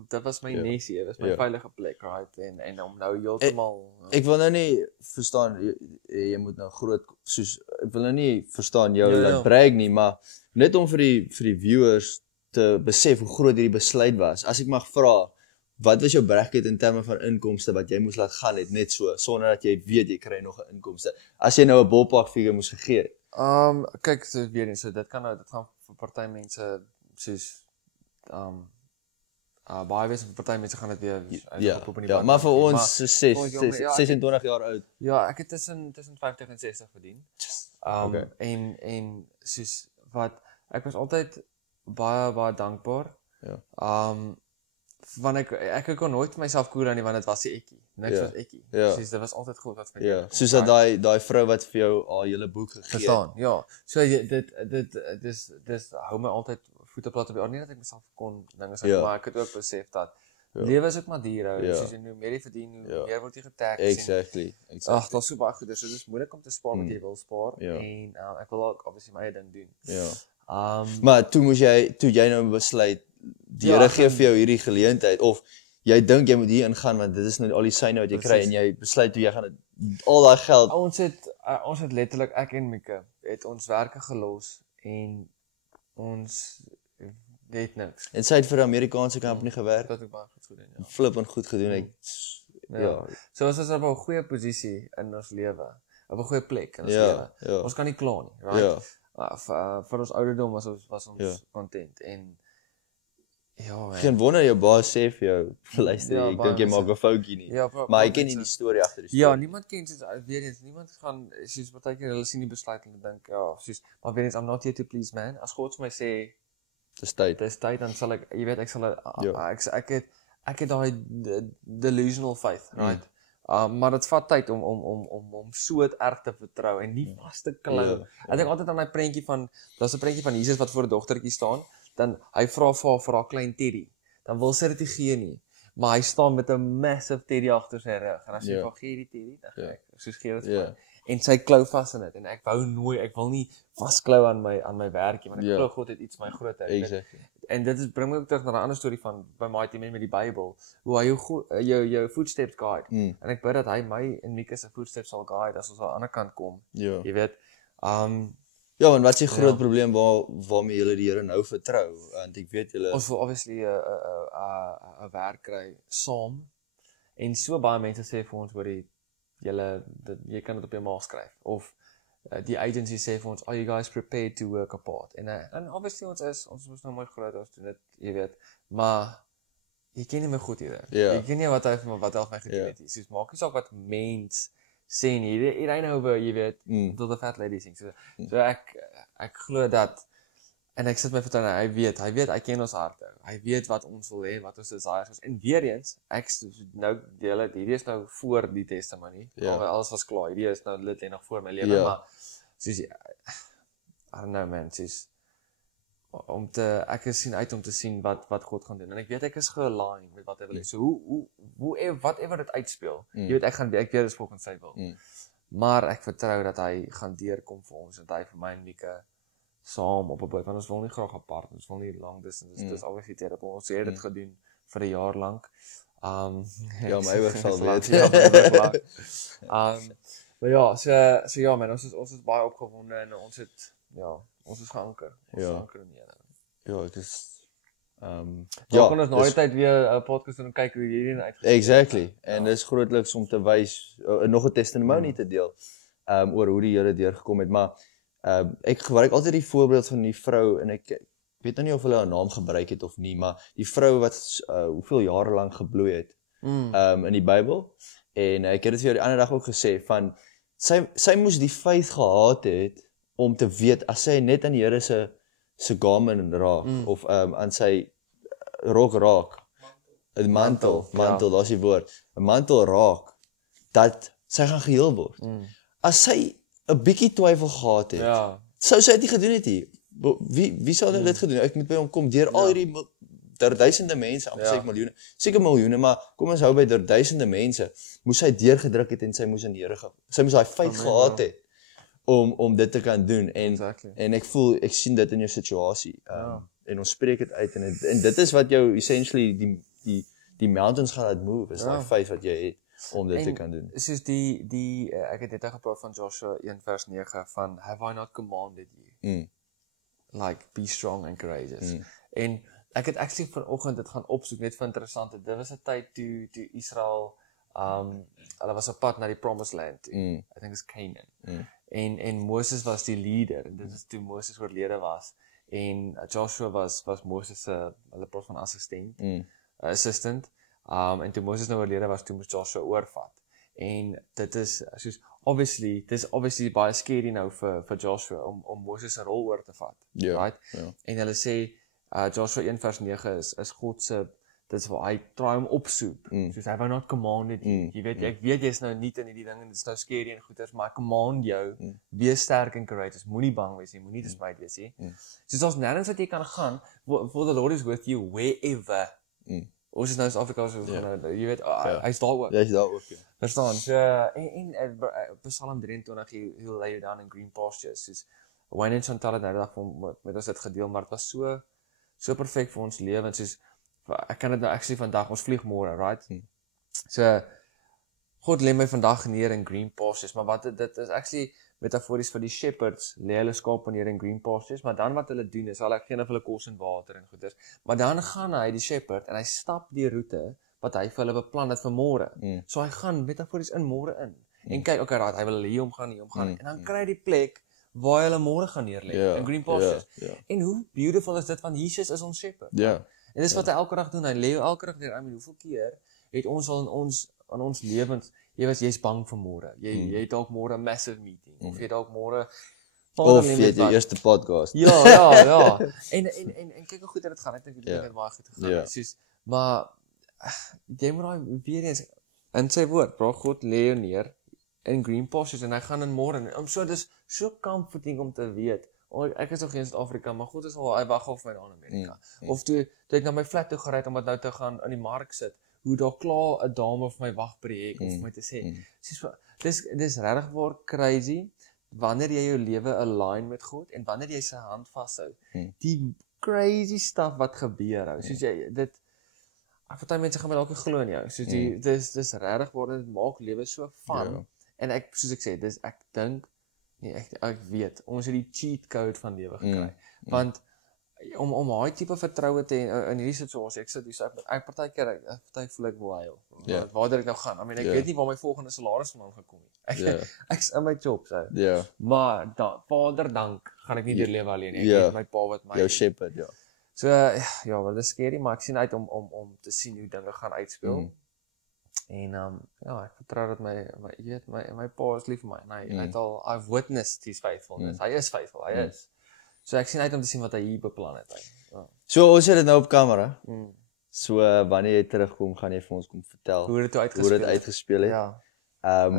Dit was my nesie, dit was my veilige plek, right? En om nou heeltemal ek wil nou nie verstaan jy moet nou groot soos ek wil nou nie verstaan jou laat brag nie, maar net om vir die viewers te besef hoe groot hierdie besluit was. As ek mag vra, wat was jou bracket in terme van inkomste wat jy moes laat gaan het net so sonder dat jy weet jy kry nog 'n inkomste? As jy nou 'n ballpark figure moes gegee het. Kyk, so weer eens, so dit gaan vir party mense soos baie wees vir party mense gaan dit weer op in die maar vir ons 26 jaar oud. Ja, ek het tussen 50 en 60 verdien. En soos wat ek was altyd baie dankbaar. Want ek kon nooit myself koel aan nie want dit was die ekkie. Niks was ekkie. Soos dit was altyd goed wat vir jou. Soos dat daai vrou wat vir jou al julle boek gegee het. Verstaan. Ja. So dis hou my altyd voete plat op die aarde, nie dat ek myself kon dinge sê, maar ek het ook besef dat lewe is ook maar duur. Soos jy hoe meer jy verdien, hoe meer word jy getax. Exactly. Ag, daar's so baie goeie. So dis moeilik om te spaar wat jy wil spaar en ek wil ook obviously my eie ding doen. Maar toe jy nou besluit die Here gee vir jou hierdie geleentheid of jy dink jy moet hier ingaan want dit is nou al die syne wat jy kry en jy besluit toe jy gaan al daai geld. Ons het letterlik ek en Mieke het ons werke gelos en ons het niks. En sy het vir 'n Amerikaanse company gewerk. Dat het ook baie goed gedoen, ja. Flippend goed gedoen. So ons is op 'n goeie posisie in ons lewe, op 'n goeie plek in ons lewe. Ons kan nie kla nie, right? Vir ons ouderdom was ons content en Ja, man. Geen wonder jou baas sê vir jou, luister, Ja, ek baie dink jy mense. maak 'n foutjie nie. Ja, Maar hy ken nie mense. die storie agter die storie. Ja, niemand ken soos weer eens, niemand gaan soos partykeer hulle sien die besluit en dink ja, soos maar weer eens I'm not here to please man. As God vir my sê Dis tyd. dis tyd dan sal ek jy weet ek sal Ja. ek het daai delusional faith, right? Maar dit vat tyd om so erg te vertrou en nie vas te klou. Ja, Ek dink altyd aan daai prentjie van daar's 'n prentjie van Jesus wat voor 'n dogtertjie staan, dan hy vra vir haar klein teddy. Dan wil sy dit nie gee nie. Maar hy staan met 'n massive teddy agter sy rug en as sy vir gee die teddy, dan gee ek. Soos gee dit vir my. En sy klou vas in dit en ek wil nie vasklou aan my werkie want ek glo God het iets my groter. Exactly. En dit bring my ook terug na 'n ander storie van by Mighty Men met die Bybel, hoe hy jou footsteps guide. En ek bid dat hy my en Mika se footsteps sal guide as ons aan die ander kant kom. Ja. Jy weet, Ja, want wat is die groot probleem waarmee julle die Here nou vertrou? Want ek weet julle ons wil obviously 'n werk kry saam. En so baie mense sê vir ons hoor jy kan dit op jou maag skryf of die agency sê vir ons, are you guys prepared to work apart? En obviously ons moet nou mooi groot ons doen dit, jy weet, maar jy ken nie my goed hier. Jy ken nie wat hy vir my gedoen het. Soos maak nie saak wat mens sê nie. Hierdie nou oor, jy weet, tot 'n fat lady sing. So ek glo dat en ek sit my vertrou hy weet, hy ken ons harte. Hy weet wat ons wil hê, wat ons desires is. En weer eens, ek nou hierdie is nou voor die testimonie. Alles was klaar. Hierdie is nou lê nog voor my lewe, maar soos I don't know man, soos ek is sien uit om te sien wat God gaan doen. En ek weet ek is ge-align met wat hy wil hê. So whatever dit uitspeel. Jy weet ek weet dis volgens sy wil. Maar ek vertrou dat hy gaan deurkom vir ons en hy vir my en Mika saam op 'n boot, want ons wil nie graag apart, ons wil nie long distance, dis obviously terrible. Ons het dit gedoen vir 'n jaar lank. Ja, my ouers sal weet. Maar ja, so ja man, ons is baie opgewonde en ons is geanker. Ons is geanker in die Here. Ja, ek is kon ons na die tyd weer 'n podcast doen en kyk hoe hierdie uitgesien. Exactly. En dis grootliks om te wys nog 'n testimonie te deel oor hoe die Here deurgekom het, maar ek gebruik altyd die voorbeeld van die vrou en ek weet nou nie of hulle haar naam gebruik het of nie, maar die vrou wat hoeveel jare lank gebloei het in die Bybel. En ek het dit vir jou die ander dag ook gesê van sy moes die faith gehad het om te weet as sy net aan die Here se garment raak of aan sy rok raak, 'n mantel, daar's die woord, 'n mantel raak, dat sy gaan geheel word. As sy 'n bietjie twyfel gehad het, sou sy dit nie gedoen het nie. Wie sou dit gedoen? Ek moet by hom kom deur al hierdie duisende mense, amper miljoene, seker miljoene, maar kom ons hou by duisende mense, moes sy deurgedruk het en sy moes in die Here sy moes daai faith gehad het om dit te kan doen en ek sien dit in jou situasie en ons spreek dit uit en dit is wat jou essentially die mountains gaan laat move, is daai faith wat jy het om dit te kan doen. Soos ek het net gepraat van Joshua 1:9 van have I not commanded you? Like be strong and courageous. En ek het actually vanoggend dit gaan opsoek net vir interessante. Dit was 'n tyd toe Israel hulle was op pad na die promised land. I think it's Canaan. En Moses was die leader en dit is toe Moses oorlede was en Joshua was Moses se hulle praat van assistant. En toe Moses nou oorlede was, toe moes Joshua oorvat. En dit is soos obviously baie scary nou vir Joshua om Moses se rol oor te vat. Right? En hulle sê Joshua 1:9 is God se dit is waar hy try om opsoek. Soos hy wou not commanded you. Jy weet ek weet jy's nou nie in hierdie ding en dit is nou scary en goeters, maar ek command jou wees sterk en courageous. Moenie bang wees nie, moenie dismayed wees nie. Soos daar's nêrens wat jy kan gaan for the Lord is with you wherever. Ons is nou in Suid-Afrika so jy weet hy's daaroor. Hy's daaroor. Verstaan? So en Psalm 23 he'll lay you down in green pastures. Soos Wayne en Chantal het nou dag met ons dit gedeel, maar dit was so perfek vir ons lewens. Soos ek kan dit nou actually vandag, ons vlieg môre, right? So God lê my vandag neer in green pastures, maar wat dit is actually metafories vir die shepherds, lê hulle skape neer in green pastures, maar dan wat hulle doen is hulle gee hulle kos en water en goeders. Maar dan gaan hy die shepherd en hy stap die roete wat hy vir hulle beplan het vir môre. So hy gaan metafories in môre in. En kyk, okay, right, hy wil hulle hier omgaan en dan kry hy die plek waar hy hulle môre gaan neerlê in green pastures. En hoe beautiful is dit want Jesus is ons shepherd. En dis wat hy elke dag doen, hy lê elke dag deur, hoeveel keer het ons al in ons lewens, jy's bang vir môre, jy het dalk môre 'n massive meeting, of jy dalk môre, of jy het jou eerste podcast. Ja, en kyk hoe goed dit gaan, ek dink dit het baie goed gegaan, soos, maar, jy moet daai, weer eens, in sy woord, bra God lê jou neer, in green pastures, en hy gaan in môre, dis so comforting om te weet, ek is nog geen Suid-Afrika, maar God is al, hy wag al vir my daar in Amerika. Of toe ek na my flat toe gery het, om dit nou te gaan in die mark sit, hoe daar klaar 'n dame vir my wag by die hek, of vir my te sê, dis regtig waar crazy, wanneer jy jou lewe align met God, en wanneer jy sy hand vashou, die crazy stuff wat gebeur, soos jy, party mense gaan my dalk nie glo in jou, soos dis regtig waar, dit maak lewe so fun, en soos ek sê, ek dink, ek weet, ons het die cheat code van lewe gekry, want, om daai tipe vertroue te hê in hierdie situasie, ek sit hier, ek partykeer voel ek wil huil, waar ek nou gaan, ek weet nie waar my volgende salaris vandaan gekom het, ek's in my job, maar, Vader dank, gaan ek nie deur lewe alleen, ek het my pa wat my, jou shepherd, so, wat is scary, maar ek sien uit om te sien hoe dinge gaan uitspeel, en, ek vertrou dat my pa is lief vir my, en hy het al, I've witnessed his faithfulness, hy is faithful, hy is, so ek sien uit om te sien wat hy hier beplan het, So, ons het dit nou op kamera, so, wanneer jy terugkom, gaan jy vir ons kom vertel, hoe dit uitgespeel het,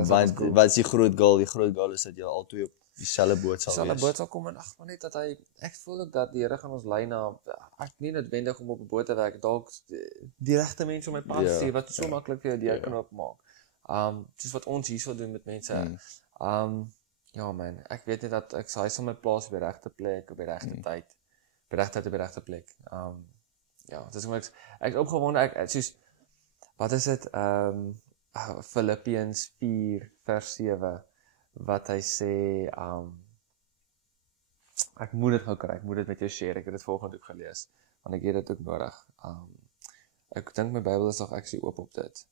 want, wat is die groot goal? Die groot goal is dat jy al twee op dieselfde boot sal kom, en maar net dat ek voel ook dat die Here gaan ons lei na, ek nie noodwendig om op 'n boot te werk, dalk die regte mense om my pad te sien, wat so maklik vir jou deur kan oopmaak, soos wat ons hierso doen met mense, ja man, ek weet net dat hy sal my plaas op die regte plek, op die regte tyd, op die regte plek, dis omdat ek is opgewonde, soos, wat is dit, Philippians 4 vers 7, wat hy sê, ek moet dit gou kry, ek moet dit met jou share, ek het dit volgende ook gelees, want ek het dit ook nodig, ek dink my Bybel is nog actually oop op dit.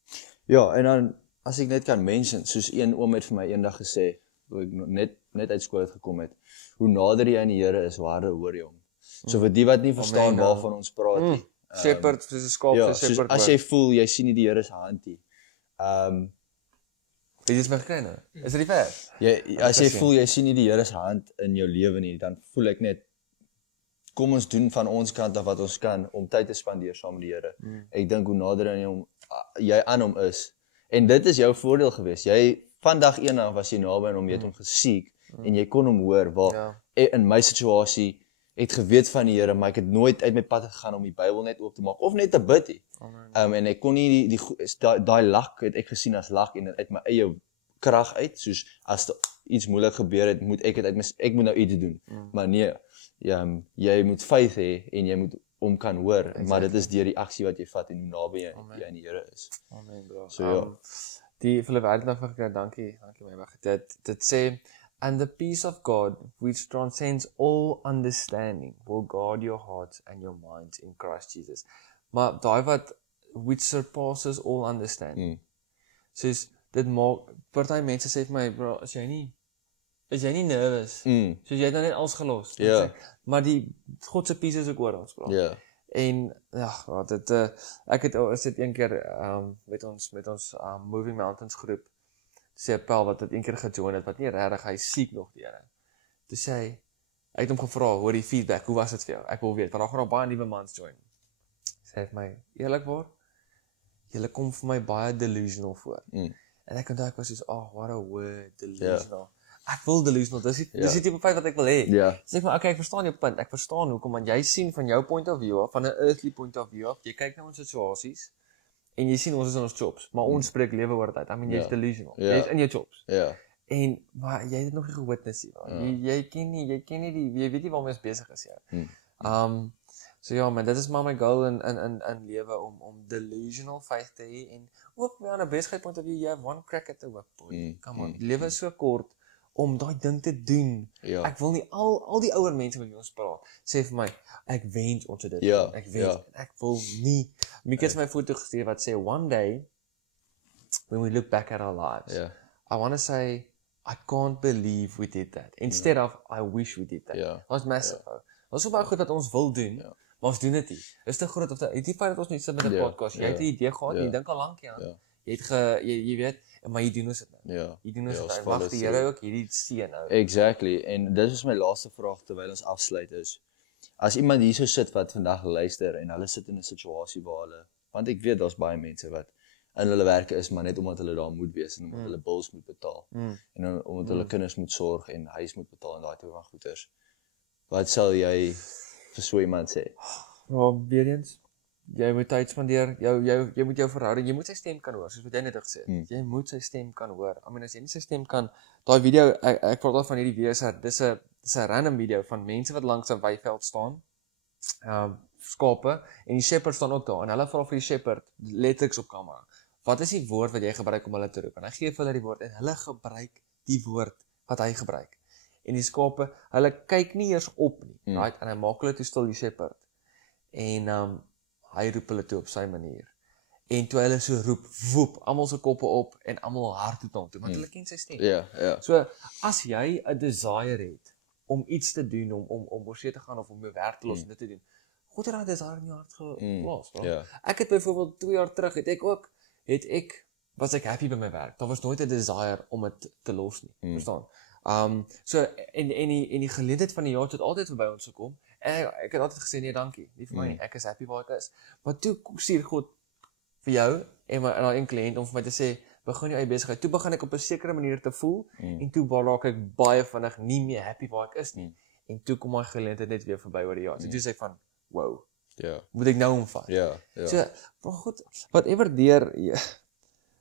Ja, en dan, as ek net kan mention, soos een oom het vir my eendag gesê, toe ek net uit skool het gekom het, hoe nader jy aan die Here is, hoe harder hoor jy hom. So vir die wat nie verstaan waarvan ons praat nie. Shepherd, soos 'n skaap, shepherd. As jy voel, jy sien nie die Here se hand nie. Dit is my gekry nou. Is dit die vers? As jy voel, jy sien nie die Here se hand in jou lewe nie, dan voel ek net, kom ons doen van ons kant af wat ons kan, om tyd te spandeer saam met die Here. Ek dink hoe nader jy aan hom is, en dit is jou voordeel gewees, van dag 1 af was jy naby aan hom, jy het hom gesiek, en jy kon hom hoor, waar in my situasie, ek het geweet van die Here, maar ek het nooit uit my pad gegaan om die Bybel net oop te maak, of net te bid nie. En ek kon nie daai lag het ek gesien as lag, en uit my eie krag uit, soos as iets moeilik gebeur het, moet ek ek moet nou iets doen. Maar nee, jy moet faith hê, en jy moet hom kan hoor, maar dit is deur die aksie wat jy vat, en hoe naby jy aan die Here is. Amen, bro. So Die Philip uitleg gekry, dankie my weg. Dit sê, and the peace of God, which transcends all understanding, will guard your hearts and your minds in Christ Jesus. Maar daai wat, which surpasses all understanding. Soos, dit maak, party mense sê vir my, bro, is jy nie nervous? Soos jy het nou net alles gelos. Maar die God se peace is ook oor ons, bro. En, ek het een keer met ons Moving Mountains groep, sê Paul wat het een keer gejoin het, wat nie regtig, hy siek nog die Here. Toe sê hy het hom gevra, hoor die feedback, hoe was dit vir jou? Ek wil weet, want daar gaan baie nuwe mans join. Sê hy vir my, eerlikwaar, julle kom vir my baie delusional voor. En ek onthou, ek was soos, what a word, delusional. Ek wil delusional, dis die tipe feit wat ek wil hê. Sê ek maar, okay, ek verstaan jou punt, ek verstaan hoekom, want jy sien van jou point of view, van 'n earthly point of view, jy kyk na ons situasies, en jy sien ons is in ons jobs, maar ons spreek lewe oor tyd. Jy is delusional. Jy is in jou jobs. Maar jy het nog nie gewitness nie. Jy ken nie jy weet nie waarmee ons besig is jy. So ja, man, dit is maar my goal in lewe om delusional faith te hê, en ook aan 'n besigheid point of view, jy have one crack at the whip, boy. Come on, lewe is so kort om daai ding te doen. Ek wil nie al die ouer mense met wie ons praat, sê vir my, ek wens ons het dit. Ek wil nie. Mieke het my foto gestuur wat sê, one day, when we look back at our lives, I want to say, I can't believe we did that. Instead of, I wish we did that. That was massive. Dat is so baie goed wat ons wil doen, Maar ons doen dit nie. Is te groot of die feit dat ons nie sit met 'n podcast. Jy het 'n idee gehad, jy dink al lank aan. Jy het jy weet, maar jy doen ons dit nou. Ja. Jy doen ons dit. En wag die Here ook hierdie seën nou. Exactly. En dis is my laaste vraag terwyl ons afsluit is. As iemand hierso sit wat vandag luister en hulle sit in 'n situasie waar hulle, want ek weet daar's baie mense wat in hulle werke is maar net omdat hulle daar moet wees en omdat hulle bills moet betaal. En omdat hulle kinders moet sorg en huis moet betaal en daai tipe van goeders. Wat sal jy vir so iemand sê? Weer eens, jy moet tyd spandeer, jy moet jou verhouding, jy moet sy stem kan hoor, soos wat jy net gesê het. Jy moet sy stem kan hoor. I mean, as jy nie sy stem kan, daai video, ek praat al van hierdie video, dis 'n random video van mense wat langs 'n weiveld staan, skape, en die shepherd staan ook daar, en hulle vra vir die shepherd, letterlik op kamera, wat is die woord wat jy gebruik om hulle te roep? En hy gee vir hulle die woord, en hulle gebruik die woord wat hy gebruik. En die skape, hulle kyk nie eers op nie, right? En hy maak hulle toe stil, die shepherd. En hy roep hulle toe op sy manier. En toe hulle so roep, woep, almal se koppe op en almal hart toe toe, want hulle ken sy stem. Ja. So as jy 'n desire het om iets te doen, om oorsee te gaan of om jou werk te los en dit te doen, God het daai desire in jou hart geplaas, bro. Ek het byvoorbeeld 2 jaar terug was ek happy by my werk. Daar was nooit 'n desire om dit te los nie, verstaan? So en die geleentheid van die jaar het altyd verby ons gekom. Ek het altyd gesê nee, dankie, nie vir my nie. Ek is happy waar ek is. Maar toe stuur God vir jou en daai een kliënt om vir my te sê, begin jou eie besigheid. Toe begin ek op 'n sekere manier te voel en toe raak ek baie vinnig nie meer happy waar ek is nie. En toe kom daai geleentheid net weer verby oor die jaar. So toe sê ek van, wow. Moet ek nou omvat? So, maar goed, whatever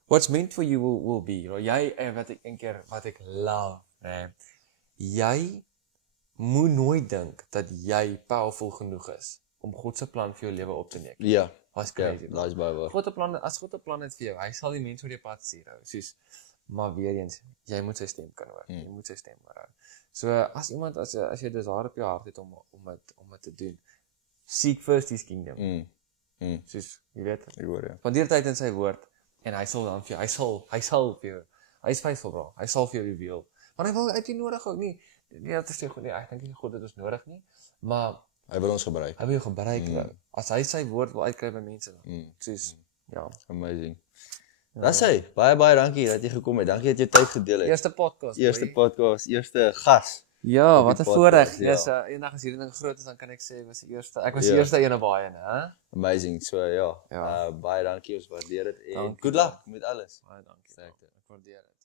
what's meant for you will be. Jy wat ek love, jy moet nooit dink dat jy powerful genoeg is om God se plan vir jou lewe op te neem. As crazy. Daai's baie waar. As God 'n plan het vir jou, hy sal die mense oor die pad stuur hou. Soos, maar weer eens, jy moet sy stem kan hoor. Jy moet sy stem hoor. So as iemand as jy desire op jou hart het om dit te doen, seek first his kingdom. Soos, jy weet, spandeer tyd in sy woord en hy sal dan vir jou, hy sal vir jou, hy is faithful, bro. Hy sal vir jou reveal. Want hy wil uit jou nodig ook nie. Nee, dat is nie goed nie. Ek dink nie God het ons nodig nie, maar hy wil ons gebruik. Hy wil jou gebruik. As hy sy woord wil uitkry by mense dan. Soos, amazing. Dis hy. Baie dankie dat jy gekom het. Dankie dat jy tyd gedeel het. Eerste podcast, eerste gas. Ja, wat 'n voorreg. Eendag as hierdie ding groot is, dan kan ek sê ek was die eerste een op baie, hè? Amazing. So baie dankie, ons waardeer dit en good luck met alles. Baie dankie. Ek waardeer dit.